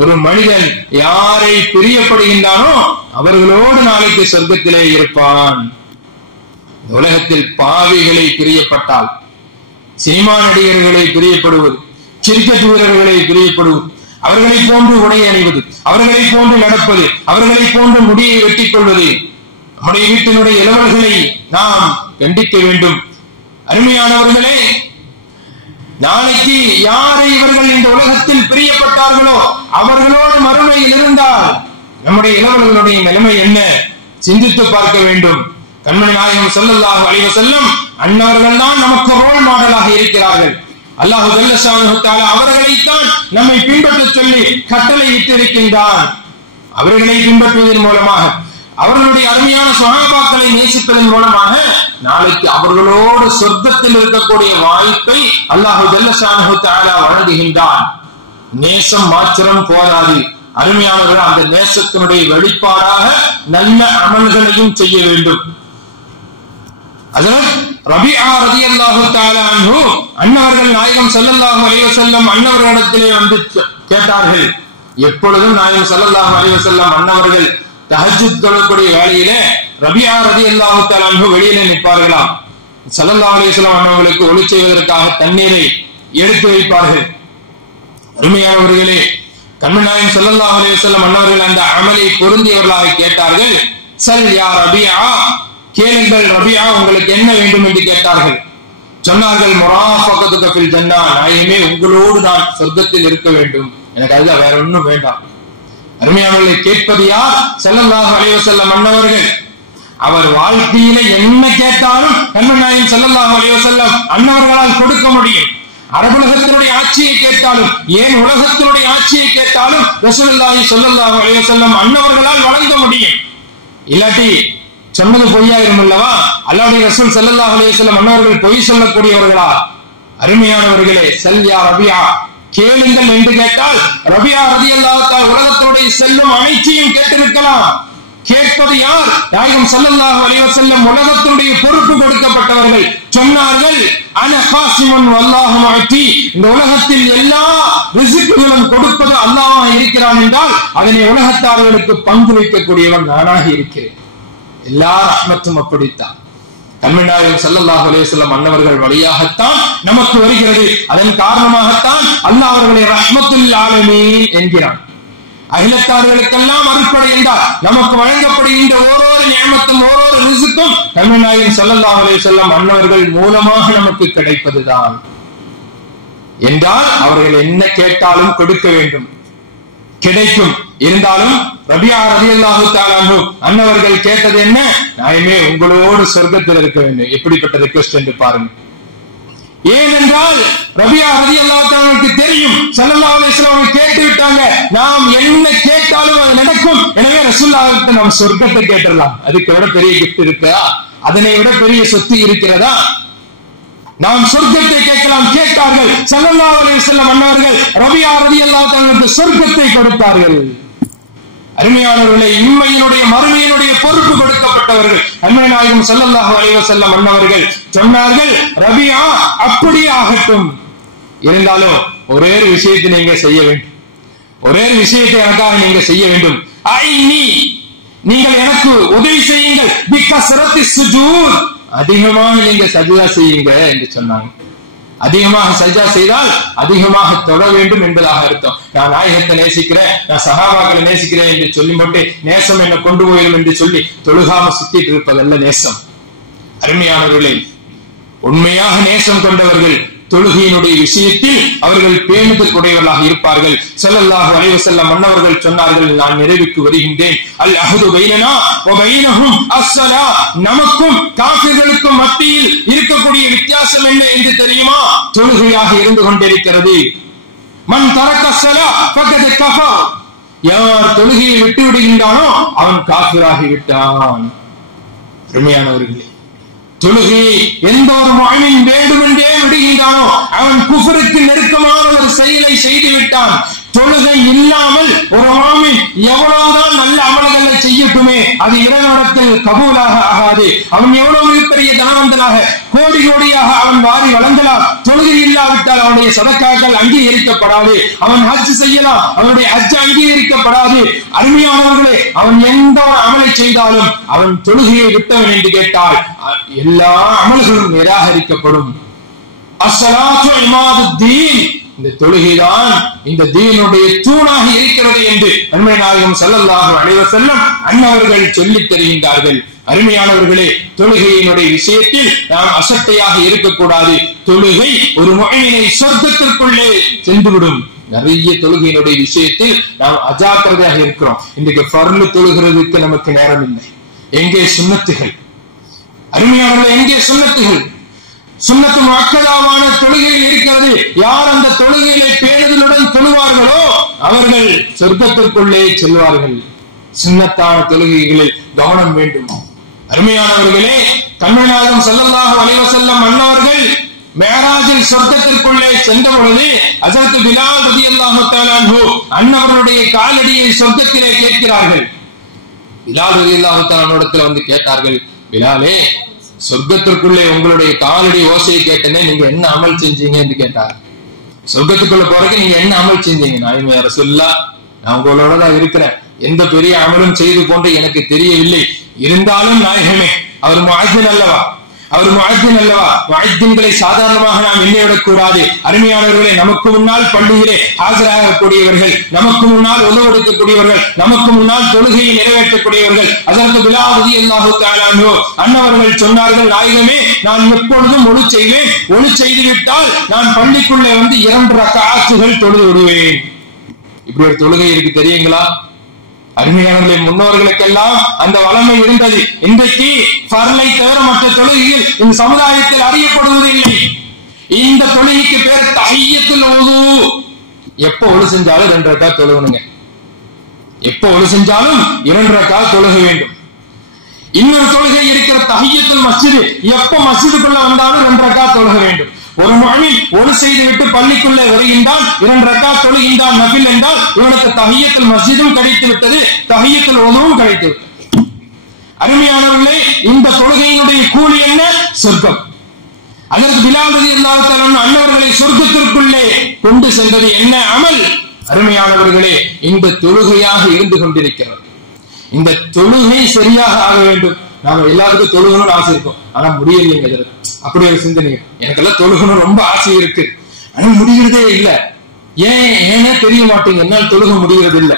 ஒரு மனிதன் யாரை பிரியப்படுகின்றானோ அவர்களோடு நாளைக்கு சொர்க்கத்திலே இருப்பான். உலகத்தில் பாவிகளை பிரியப்பட்டால், சினிமா நடிகர்களை பிரியப்படுவது, கிரிக்கெட் வீரர்களை பிரியப்படுவது, அவர்களை போன்று உடை அணிவது, அவர்களை போன்று நடப்பது, அவர்களை போன்று முடியை வெட்டிக் கொள்வது, நம்முடைய வீட்டினுடைய இளவல்களை நாம் கண்டிக்க வேண்டும். அருமையானவர்களே, நாளைக்கு யாரை இவர்கள் இந்த உலகத்தில் பிரியப்பட்டார்களோ அவர்களோடு மறுமையில் இருந்தால் நம்முடைய இளவல்களுடைய நிலைமை என்ன சிந்தித்து பார்க்க வேண்டும். கண்மணி நாயகம் ஸல்லல்லாஹு அலைஹி வஸல்லம் அன்னவர்கள் தான் நமக்கு ரோல் மாடலாக இருக்கிறார்கள். அல்லாஹ் ஜல்ல ஷானுஹு தஆலா அவர்களைத்தான் நம்மை பின்பற்ற சொல்லி கட்டளை இட்டிருக்கின்றான். அவர்களை பின்பற்றுவதன் மூலமாக, அவர்களுடைய அருமையான சஹாபாக்களை நேசிப்பதன் மூலமாக நாளைக்கு அவர்களோடு சொர்க்கத்தில் இருக்கக்கூடிய வாய்ப்பை அல்லாஹ் ஜல்ல ஷானுஹு தஆலா வழங்குகின்றான். நேசம் மாத்திரம் போதாது, அருமையானவர்கள், அந்த நேசத்தினுடைய வெளிப்பாடாக நல்ல அமல்களையும் செய்ய வேண்டும். ஹஜ்ரத் ரபிஆ ரலியல்லாஹு தஆலா அன்ஹு அன்னவர்கள் நாயகம் ஸல்லல்லாஹு அலைஹி வஸல்லம் அன்னவர்களிடத்திலே வந்து கேட்டார்கள். எப்பொழுதும் நாயகம் ஸல்லல்லாஹு அலைஹி வஸல்லம் அன்னவர்கள் தஹஜ்ஜுத் தொழக்கூடிய வேளையிலே ரபிஆ ரலியல்லாஹு தஆலா அன்ஹு வெளியிலே நிற்பார்களாம். ஸல்லல்லாஹு அலைஹி வஸல்லம் அன்னவர்களுக்கு ஒளி செய்வதற்காக தண்ணீரை எடுத்து வைப்பார்கள். அருமையானவர்களே, கண்மணி நாயகம் ஸல்லல்லாஹு அலைஹி வஸல்லம் அன்னவர்கள் அந்த அமலை பொருந்தியவர்களாக கேட்டார்கள். சல் யா ரபிஆ, கேளுங்கள் ரபிஆ, உங்களுக்கு என்ன வேண்டும் என்று கேட்டார்கள். சொன்னார்கள், முராஃபகத்துக ஃபில் ஜன்னா, நாயகமே உங்களோடு நான் சொர்க்கத்தில் இருக்க வேண்டும், எனக்கு அதுல வேற ஒண்ணும் வேண்டாம். அருமையானவர்களை, கேட்பது யார்? ஸல்லல்லாஹு அலைஹி வஸல்லம் அன்னவர்கள். அவர் வாழ்க்கையில என்ன கேட்டாலும் கண்மணி நாயகம் ஸல்லல்லாஹு அலைஹி வஸல்லம் அன்னவர்களால் கொடுக்க முடியும். அரபுலகத்தினுடைய ஆட்சியை கேட்டாலும், ஏன் உலகத்தினுடைய ஆட்சியை கேட்டாலும் ரசூலுல்லாஹி ஸல்லல்லாஹு அலைஹி வஸல்லம் அன்னவர்களால் வழங்க முடியும். இல்லாட்டி சொன்னது பொய்யாயிரும் அல்லவா? அல்லாஹ்வுடைய ரசூல் ஸல்லல்லாஹு அலைஹி வஸல்லம் அன்னவர்கள் பொய் சொல்லக்கூடியவர்களா? அருமையானவர்களே, சல் யா ரபிஆ, கேளுங்கள் என்று கேட்டால் ரபிஆ ரலியல்லாஹு தஆலா உலகத்தினுடைய செல்லும் அனைத்தையும் கேட்டிருக்கலாம். கேட்பது யார்? நாயகம் ஸல்லல்லாஹு அலைஹி வஸல்லம் உலகத்தினுடைய பொறுப்பு கொடுக்கப்பட்டவர்கள். சொன்னார்கள், அன காசிமுன் வல்லாஹு முஅத்தி, இந்த உலகத்தில் எல்லா ரிஸ்குகளும் கொடுப்பது அல்லாஹ் இருக்கிறான் என்றால் அதனை உலகத்தார்களுக்கு பங்கு வைக்கக்கூடியவன் நானாக இருக்கிறேன். எல்லா ரஹ்மத்தும் அப்படித்தான். கண்மணி நாயகம் ஸல்லல்லாஹு அலைஹி வஸல்லம் அன்னவர்கள் வழியாகத்தான் நமக்கு வருகிறது. அதன் காரணமாகத்தான் அல்லாஹ் அவர்களை ரஹ்மத்துல் ஆலமீன் என்கிறான். அகிலத்தார்களுக்கெல்லாம் அருட்படை என்றால் நமக்கு வழங்கப்படுகின்ற ஓரோரு நியமத்தும் ஓரோரு ரிஸ்கும் கண்மணி நாயகம் ஸல்லல்லாஹு அலைஹி வஸல்லம் அன்னவர்கள் மூலமாக நமக்கு கிடைப்பதுதான் என்றால் அவர்கள் என்ன கேட்டாலும் கொடுக்க வேண்டும், கிடைக்கும். இருந்தாலும் ரபிஆ ரலியல்லாஹு தஆலா அன்ஹு அன்னவர்கள் கேட்டது என்ன? நாயமே உங்களோடு சொர்க்கத்தில் இருக்க வேண்டும். எப்படிப்பட்ட ரிக்வெஸ்ட் என்று பாருங்க. ஏனென்றால் ரபிஆ ரலியல்லாஹு தஆலாவுக்கு தெரியும், ஸல்லல்லாஹு அலைஹி வஸல்லம் கேட்டு விட்டாங்க, நாம் என்ன கேட்டாலும் அது நடக்கும். எனவே ரசூலுல்லாஹ்விட்ட நாம் சொர்க்கத்தை கேட்டறலாம். அதுக்கு விட பெரிய கிஃப்ட் இருக்கா? அதனை விட பெரிய சொத்து இருக்கிறதா? நாம் சொர்க்கத்தை கேட்கலாம். கேட்டார்கள். ஸல்லல்லாஹு அலைஹி வஸல்லம் அன்னவர்கள் ரபிஆ ரலியல்லாஹு தஆலாவுக்கு சொர்க்கத்தை கொடுத்தார்கள். அருமையானவர்களே, இம்மையினுடைய மறுமையினுடைய பொறுப்பு கொடுக்கப்பட்டவர்கள் கண்மணி நாயகம் ஸல்லல்லாஹு அலைஹி வஸல்லம் அன்னவர்கள் சொன்னார்கள், ரபிஆ அப்படியே ஆகட்டும். இருந்தாலும் ஒரே ஒரு விஷயத்தை நீங்க செய்ய வேண்டும், ஒரே ஒரு விஷயத்தை எனக்காக நீங்க செய்ய வேண்டும். ஐனி, நீங்கள் எனக்கு உதவி செய்யுங்கள். பிகஸ்ரத்தி சுஜூத், அதிகமாக நீங்க சஜ்தா செய்யுங்க என்று சொன்னாங்க. அதிகமாக சஜ்தா செய்தால் அதிகமாக தொழ வேண்டும் என்பதாக அர்த்தம். நான் நாயகத்தை நேசிக்கிறேன், நான் சஹாபாக்களை நேசிக்கிறேன் என்று சொல்லி மட்டும் நேசம் என்ன கொண்டு போயிடும் என்று சொல்லி தொழுகாம சுத்திட்டு இருப்பதல்ல நேசம். அருமையானவர்களே, உண்மையாக நேசம் கொண்டவர்கள் தொழுகையினுடைய விஷயத்தில் அவர்கள் பேணுதல் உடையவர்களாக இருப்பார்கள். ஸல்லல்லாஹு அலைஹி வஸல்லம் அன்னவர்கள் சொன்னார்கள், நான் நிறைவுக்கு வருகின்றேன். அல் அஹது பைனனா வ பைனஹும் அஸ்ஸலா, நமக்கும் காஃபிர்களுக்கும் மத்தியில் இருக்கக்கூடிய வித்தியாசம் என்ன என்று தெரியுமா? தொழுகையாக இருந்து கொண்டிருக்கிறது. மன் தரக்க ஸலா ஃபகத் கஃபர், யார் தொழுகையை விட்டு விடுகின்றானோ அவன் காஃபிராகி விட்டான். அருமையானவர்களே, தொழுகையை எந்த ஒரு முஃமின் வேண்டுமென்றே விடுகின்றானோ அவன் குஃப்ருக்கு நெருக்கமான ஒரு செயலை செய்து விட்டான். தொழுகை இல்லாமல் ஒரு முஃமின் எவ்வளவுதான் நல்ல அமல்களை செய்யட்டுமே அது இறைவனிடத்தில் கபூலாக ஆகாது. அவன் எவ்வளவு பெரிய தனவந்தனாக கோடி கோடியாக அவன் வாரி வழங்கலாம், தொழுகை இல்லாவிட்டால் அவனுடைய சதக்காக்கள் அங்கீகரிக்கப்படாது. அவன் ஹஜ் செய்யலாம், அவனுடைய ஹஜ் அங்கீகரிக்கப்படாது. அருமையானவர்களே, அவன் எந்த ஒரு அமலை செய்தாலும் அவன் தொழுகையை விட்டவன் என்று கேட்டால் எல்லா அமல்களும் நிராகரிக்கப்படும். அஸ்ஸலாத்து இமாதுத்தீன், இந்த தொழுகைதான் இந்த தீனுடைய தூணாக இருக்கிறது என்று அருமை நாயகம் ஸல்லல்லாஹு அலைஹி வஸல்லம் அன்னவர்கள் சொல்லித் தருகின்றார்கள். அருமையானவர்களே, தொழுகையினுடைய விஷயத்தில் நாம் அசட்டையாக இருக்கக்கூடாது. தொழுகை ஒரு முஃமினை சொர்க்கத்திற்குள்ளே சென்றுவிடும். நிறைய தொழுகையினுடைய விஷயத்தில் நாம் அஜாக்கிரதையாக இருக்கிறோம். இன்றைக்கு ஃபர்லு தொழுகிறதுக்கு நமக்கு நேரம் இல்லை. எங்கே சுன்னத்துகள்? அருமையானவர்களே, எங்கே சுன்னத்துகள்? சுன்னத்து முஅக்கதாவான தொழுகையில் இருக்கிறது. யார் அந்த தொழுகையிலே பேணுதலுடன் தொழுவார்களோ அவர்கள் சொர்க்கத்திற்குள்ளே செல்வார்கள். சுன்னத்தான தொழுகைகளில் கவனம் வேண்டும். அருமையானவர்களே, கண்மணிநாயகம் ஸல்லல்லாஹு அலைஹி வஸல்லம் அன்னவர்கள் மேராஜில் சொர்க்கத்திற்குள்ளே சென்ற பொழுது ஹஜ்ரத் பிலால் ரலியல்லாஹு தஆலா அன்ஹு அன்னவருடைய காலடியை சொர்க்கத்திலே கேட்கிறார்கள். பிலால் ரலியல்லாஹு தஆலா அன்ஹுவிடத்தில் வந்து கேட்டார்கள், பிலாலே, சொர்க்கத்திற்குள்ளே உங்களுடைய காலடி ஓசையை கேட்டனே, நீங்க என்ன அமல் செஞ்சீங்க என்று கேட்டார். சொர்க்கத்துக்குள்ள போறதுக்கு நீங்க என்ன அமல் செஞ்சீங்க? நாயகமே ரசூலுல்லாஹ், நான் உங்களோட தான் இருக்கிறேன், எந்த பெரிய அமலும் செய்து கொண்டு எனக்கு தெரியவில்லை. இருந்தாலும் நாயகமே, அவர் முஅஜ்ஜின் அல்லவா, அவர் முஅஜ்ஜின் அல்லவா, முஅஜ்ஜின்களை சாதாரணமாக நாம் எண்ணிவிடக் கூடாது. அருமையானவர்களே, நமக்கு முன்னால் பள்ளியிலே ஆஜராகக்கூடியவர்கள், நமக்கு முன்னால் உதவு எடுக்கக்கூடியவர்கள், நமக்கு முன்னால் தொழுகையை நிறைவேற்றக்கூடியவர்கள். ஹஜ்ரத் பிலால் ரலியல்லாஹு தஆலா அன்ஹு அன்னவர்கள் சொன்னார்கள், நாயகமே, நான் எப்பொழுதும் ஒளி செய்வேன், ஒளி செய்து விட்டால் நான் பள்ளிக்குள்ளே வந்து 2 ரக்அத்துகள் தொழுது விடுவேன். இப்படி ஒரு தொழுகை இருக்கு தெரியுங்களா? அருமையானவர்களே, முன்னோர்களுக்கெல்லாம் அந்த வளமை இருந்தது. இன்றைக்கு ஃபர்லை தவிர மற்ற தொழுகைகள் இந்த சமுதாயத்தில் அறியப்படுவது இல்லை. இந்த தொழுகைக்கு பேர் தஹிய்யத்துல் வுது. எப்ப ஒளி செஞ்சாலும் 2 ரக்அத் தொழுகணுங்க. எப்ப ஒளி செஞ்சாலும் 2 ரக்அத் தொழுக வேண்டும். இன்னொரு தொழுகை இருக்கிற தஹிய்யத்துல் மஸ்ஜித். எப்ப மஸ்ஜிதுக்குள்ள வந்தாலும் 2 ரக்அத் தொழுக வேண்டும். ஒரு முஃமின் ஒளி செய்து விட்டு பள்ளிக்குள்ளே வருகின்றான், 2 ரக்அத் தொழுகின்றான் நஃபில் என்றால் இவனுக்கு தஹிய்யத்துல் மஸ்ஜிதும் கிடைத்து விட்டது, தஹிய்யத்துல் வுதுவும் கிடைத்து விட்டது. அருமையானவர்களே, இந்த தொழுகையினுடைய கூலி என்ன? சொர்க்கம். அதற்கு பிலால் ரலியல்லாஹு தஆலா அன்னவர்களை சொர்க்கத்திற்குள்ளே கொண்டு சென்றது என்ன அமல்? அருமையானவர்களே, இந்த தொழுகையாக இருந்து கொண்டிருக்கிறது. இந்த தொழுகை சரியாக ஆக வேண்டும். நாம எல்லாருக்கும் தொழுகணும்னு ஆசை இருக்கும், ஆனா முடியலைங்க. அப்படி ஒரு சிந்தனை, எனக்கெல்லாம் தொழுகணும் ரொம்ப ஆசை இருக்கு, ஆனா முடிகிறதே இல்ல. ஏனே தெரிய மாட்டேங்க, என்னால் தொழுக முடிகிறது இல்லை.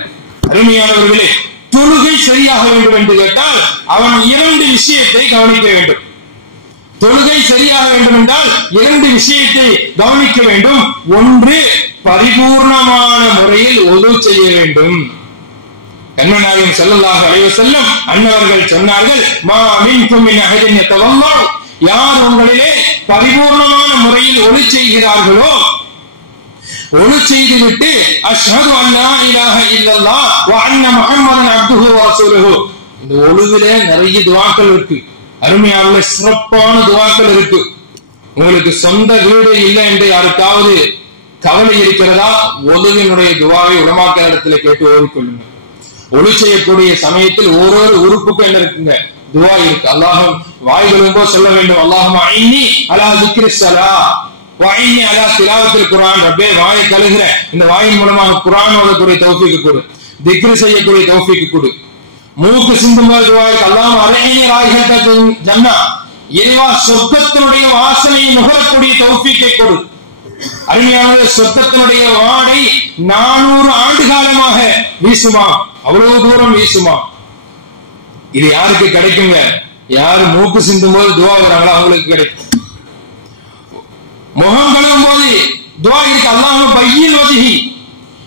அருமையானவர்களே, தொழுகை சரியாக வேண்டும் என்று கேட்டால் அவன் 2 விஷயத்தை கவனிக்க வேண்டும். தொழுகை சரியாக வேண்டும் என்றால் 2 விஷயத்தை கவனிக்க வேண்டும். ஒன்று, பரிபூர்ணமான முறையில் உது செய்ய வேண்டும். கண்மணிநாயகம் ஸல்லல்லாஹு அலைஹி வஸல்லம் அன்னவர்கள் சொன்னார்கள், மா மின்கும் மின் அஹதின் யதவல்லா, யார் உங்களிலே பரிபூர்ணமான முறையில் ஒளி செய்கிறார்களோ, ஒளி செய்துவிட்டு அஷ்ஹது அல்லா இலாஹ இல்லல்லாஹ் வ அன்ன முஹம்மதன் அப்துஹு வ ரசூலுஹு, இந்த ஒளிவிலே நிறைய துஆக்கள் இருக்கு. அருமையான சிறப்பான துஆக்கள் இருக்கு. உங்களுக்கு சொந்த வீடு இல்லை என்று யாருக்காவது கவலை இருக்கிறதா? ஒளிவினுடைய துஆவை உலமாக்கள் இடத்துல கேட்டு ஓதிக்கொள்ளுங்க. ஒளி செய்யக்கூடிய சமயத்தில் ஒவ்வொரு உறுப்புக்கும் என்ன இருக்குங்க? துஆ இருக்கு. அல்லாஹ் வாய் விழும்போது சொல்ல வேண்டும், அல்லாஹும்ம ஐன்னி அலா ஸிக்ரிஸ் ஸலாத் வ ஐன்னி அலா திலாவத்தில் குர்ஆன். ரப்பே, வாயை கழுகுற, இந்த வாயின் மூலமாக குர்ஆன் ஓதக்கூடிய தௌஃபீக் கொடு, திக்ர் செய்யக்கூடிய தௌஃபீக் கொடு. மூக்கு சிந்தும்போது துஆ இருக்கு, அல்லாஹும்ம அரைனி ராயிஹத்தல் ஜன்னah, இறைவா சொர்க்கத்தினுடைய வாசனையை நுகரக்கூடிய தௌஃபீக்கை கொடு. அருமையான சொர்க்கத்தினுடைய வாடை 400 ஆண்டு காலமாக வீசுமா, அவ்வளவு தூரம் வீசுமா. இது யாருக்கு கிடைக்குங்க? யாரு மூக்கு சிந்தும் போது துஆ வராங்களோ அவங்களுக்கு கிடைக்கும். முகம் கழுவும் போது துஆ இருக்கு, அல்லாஹும்ம பய்யின் வஜ்ஹி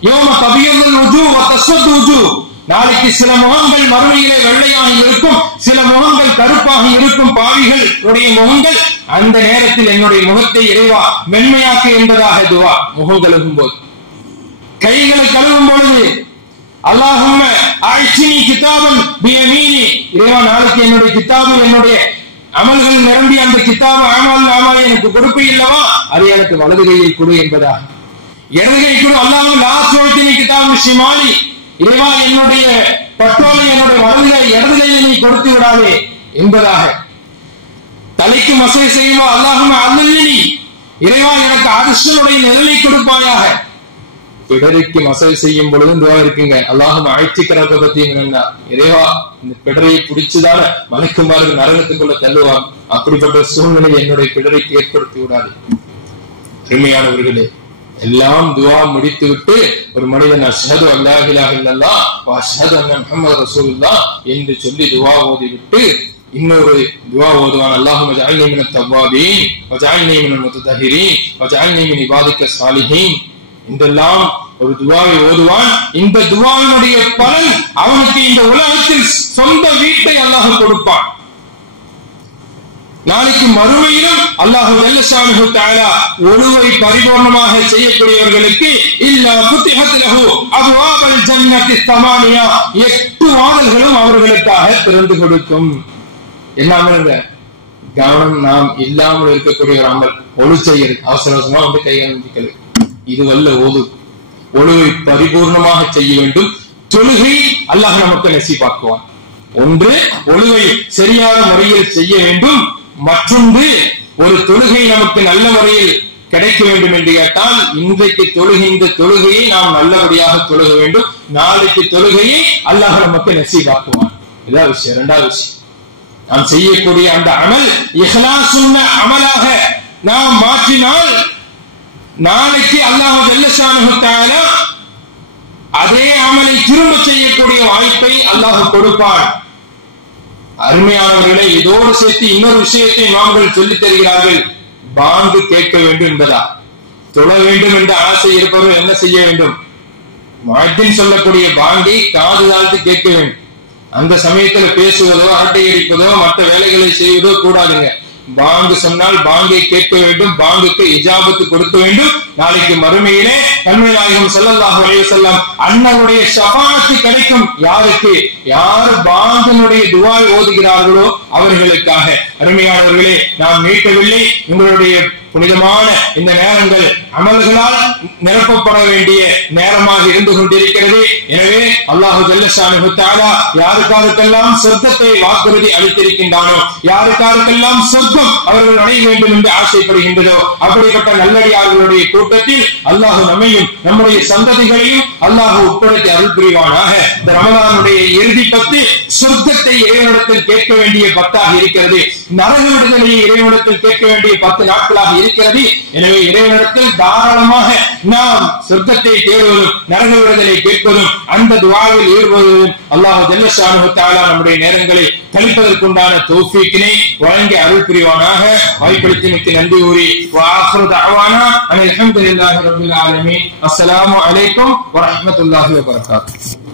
யௌம தபியதுல் வுஜூஹ் வ தஸ்வது வுஜூஹ். நாளைக்கு சில முகங்கள் மறுமையிலே வெள்ளையாக இருக்கும், சில முகங்கள் கருப்பாக இருக்கும். பாவிகள் உடைய முகங்கள், அந்த நேரத்தில் என்னுடைய முகத்தை இறைவா மென்மையாக்கு என்பதாக துஆ. முகம் கழுவும் போது, கைகளை கழுவும் பொழுது அல்லாஹும்ம ஆயிஷினி கிதாபன் பியமீனி, இறைவா நாளைக்கு என்னுடைய கிதாபு, என்னுடைய அமல்கள் நிரம்பி அந்த கிதாபு அமல் நாமா எனக்கு கொடுப்பு இல்லவா, அதை எனக்கு வலது கையில் கொடு என்பதா. இடது கை கொடு. அல்லாஹும் லா துஅத்தினி கிதாபு ஷிமாலி, இறைவா என்னுடைய பட்டோலை என்னுடைய இடது கையில் நீ கொடுத்து விடாதே என்பதாக. தலைக்கு மசை செய்வா அல்லாஹும்ம அல்லினி, இறைவா எனக்கு அரசனுடைய நிழலை கொடுப்பாயாக. பிடரிக்கு மசை செய்யும் பொழுதும் துவா இருக்குங்க. அல்லாஹும்ம ஆயிச்சிக்கிறத பத்தி இறைவா இந்த பிடரையை பிடிச்சுதான மலைக்குமாறு நரகத்துக்குள்ள தள்ளுவான். அப்படிப்பட்ட சூழ்நிலை என்னுடைய பிடரைக்கு ஏற்படுத்தி விடாது. அருமையானவர்களே, எல்லாம் துவா முடித்து விட்டு ஒரு மனிதன் அஷ்ஹது அல்லா இலாஹ இல்லல்லாஹ் வ அஷ்ஹது அன்ன முஹம்மது ரசூலுல்லாஹ் என்று சொல்லி துவா ஓதி விட்டு இன்னொரு துவா ஓதுவான். அல்லாஹும்ம ஜஅல்னி மினத் தவ்வாபீன் வ ஜஅல்னி மினல் முத்தஹிரீன் வ ஜஅல்னி மின் இபாதிக்க ஸாலிஹீன். இதெல்லாம் ஒரு துவாவை ஓதுவான். இந்த துவாவினுடைய பலன் அவனுக்கு இந்த உலகத்தில் சொந்த வீட்டை அல்லாஹ் கொடுப்பான். நாளைக்கு மறுமையிலும் அல்லாஹ் ஜல்லஷானுஹு தஆலா ஒழுவை பரிபூர்ணமாக செய்யக்கூடியவர்களுக்கு இல்லா ஃபுத்திஹத் லஹு அப்வாபல் ஜன்னத்தி ஸமானியா, 8 வாசல்களும் அவர்களுக்காக திறந்து கொடுக்கும். எல்லாமே கவனம் நாம் இல்லாமல் இருக்கக்கூடிய ஒரு அமல் ஒழு செய்யறது. அவசர அவசரமா வந்து கையாண்டிக்கிறது இது வல்ல ஓது. ஒழுவை பரிபூர்ணமாக செய்ய வேண்டும். தொழுகை அல்லாஹ் நமக்கு நசீபாக்குவான். ஒன்று ஒழுவை சரியான முறையில் செய்ய வேண்டும். மற்றொன்று ஒரு தொழுகை நமக்கு நல்ல முறையில் கிடைக்க வேண்டும் என்று கேட்டால் இன்றைக்கு தொழுகின்ற தொழுகையை நாம் நல்லபடியாக தொழுக வேண்டும். நாளைக்கு தொழுகையை அல்லாஹ் நமக்கு நசீபாக்குவான். இதான் விஷயம். இரண்டாவது விஷயம், நாம் செய்யக்கூடிய அந்த அமல் இஹ்லாஸுன்ன அமலாக நாம் மாற்றினால் நாளைக்கு அல்லாஹ் ஜல்லஷானுஹு தஆலா அதே அமலை திரும்ப செய்யக்கூடிய வாய்ப்பை அல்லாஹ் கொடுப்பான். அருமையானவர்களை, இதோடு சேர்த்து இன்னொரு விஷயத்தை இமாம்கள் சொல்லித் தருகிறார்கள். பாங்கு கேட்க வேண்டும் என்பதா. தொழ வேண்டும் என்ற ஆசை இருப்பவர்கள் என்ன செய்ய வேண்டும்? முஅத்தின் சொல்லக்கூடிய பாங்கை காது தாழ்த்து கேட்க வேண்டும். அந்த சமயத்தில் பேசுவதோ அரட்டை அடிப்பதோ மற்ற வேலைகளை செய்வதோ கூடாதுங்க. பாங்கு சொன்னால் பாங்கை கேட்க வேண்டும். பாங்குக்கு இஜாபத்து கொடுக்க வேண்டும். நாளைக்கு மறுமையிலே கண்மணி நாயகம் ஸல்லல்லாஹு அலைஹி வஸல்லம் அன்னருடைய ஷஃபாஅத் கிடைக்கும். யாருக்கு? யார் பாங்கனுடைய துஆ ஓதுகிறார்களோ அவர்களுக்காக. அருமையானவர்களே, நாம் மீட்டவில்லை. உங்களுடைய புனிதமான இந்த நேரங்கள் அமல்களால் நிரப்பப்பட வேண்டிய நேரமாக இருந்து கொண்டிருக்கிறது. எனவே அல்லாஹ் ஜல்லஷானுஹு தஆலா யாருக்காருக்கெல்லாம் சொர்க்கத்தை வாக்குறுதி அளித்திருக்கின்றானோ, யாருக்காருக்கெல்லாம் சொர்க்கம் அவர்கள் அடைய வேண்டும் என்று ஆசைப்படுகின்றதோ அப்படிப்பட்ட நல்லடியார்களுடைய கூட்டத்தில் அல்லாஹ் நம்மையும் நம்முடைய சந்ததிகளையும் அல்லாஹ் உட்படுத்தி அருள் புரிவானாக. இந்த ரமலானுடைய இறுதி 10 சொர்க்கத்தை இறைவனிடத்தில் கேட்க வேண்டிய 10ஆக இருக்கிறது. நரக விடுதலையை இறைவனிடத்தில் கேட்க வேண்டிய 10 நாட்களாக இருக்கிறது. எனவே இறைவனிடத்தில் தாராளமாக நாம் சொர்க்கத்தை தேடுவதும் நரக விடுதலை கேட்பதும் அந்த துஆவில் ஈடுபடுவதும் அல்லாஹ் ஜல்லஷானுஹு தஆலா நம்முடைய நேரங்களை கழிப்பதற்குண்டான தௌஃபீக்கினை வழங்கி அருள் புரிவானாக. வாய்ப்பளித்தமைக்கு நன்றி கூறி வஆখিরு தஅவானா அல்ஹம்துலில்லாஹி ரப்பில் ஆலமீன். அஸ்ஸலாமு அலைக்கும் வரஹ்மத்துல்லாஹி வபரகாத்துஹு.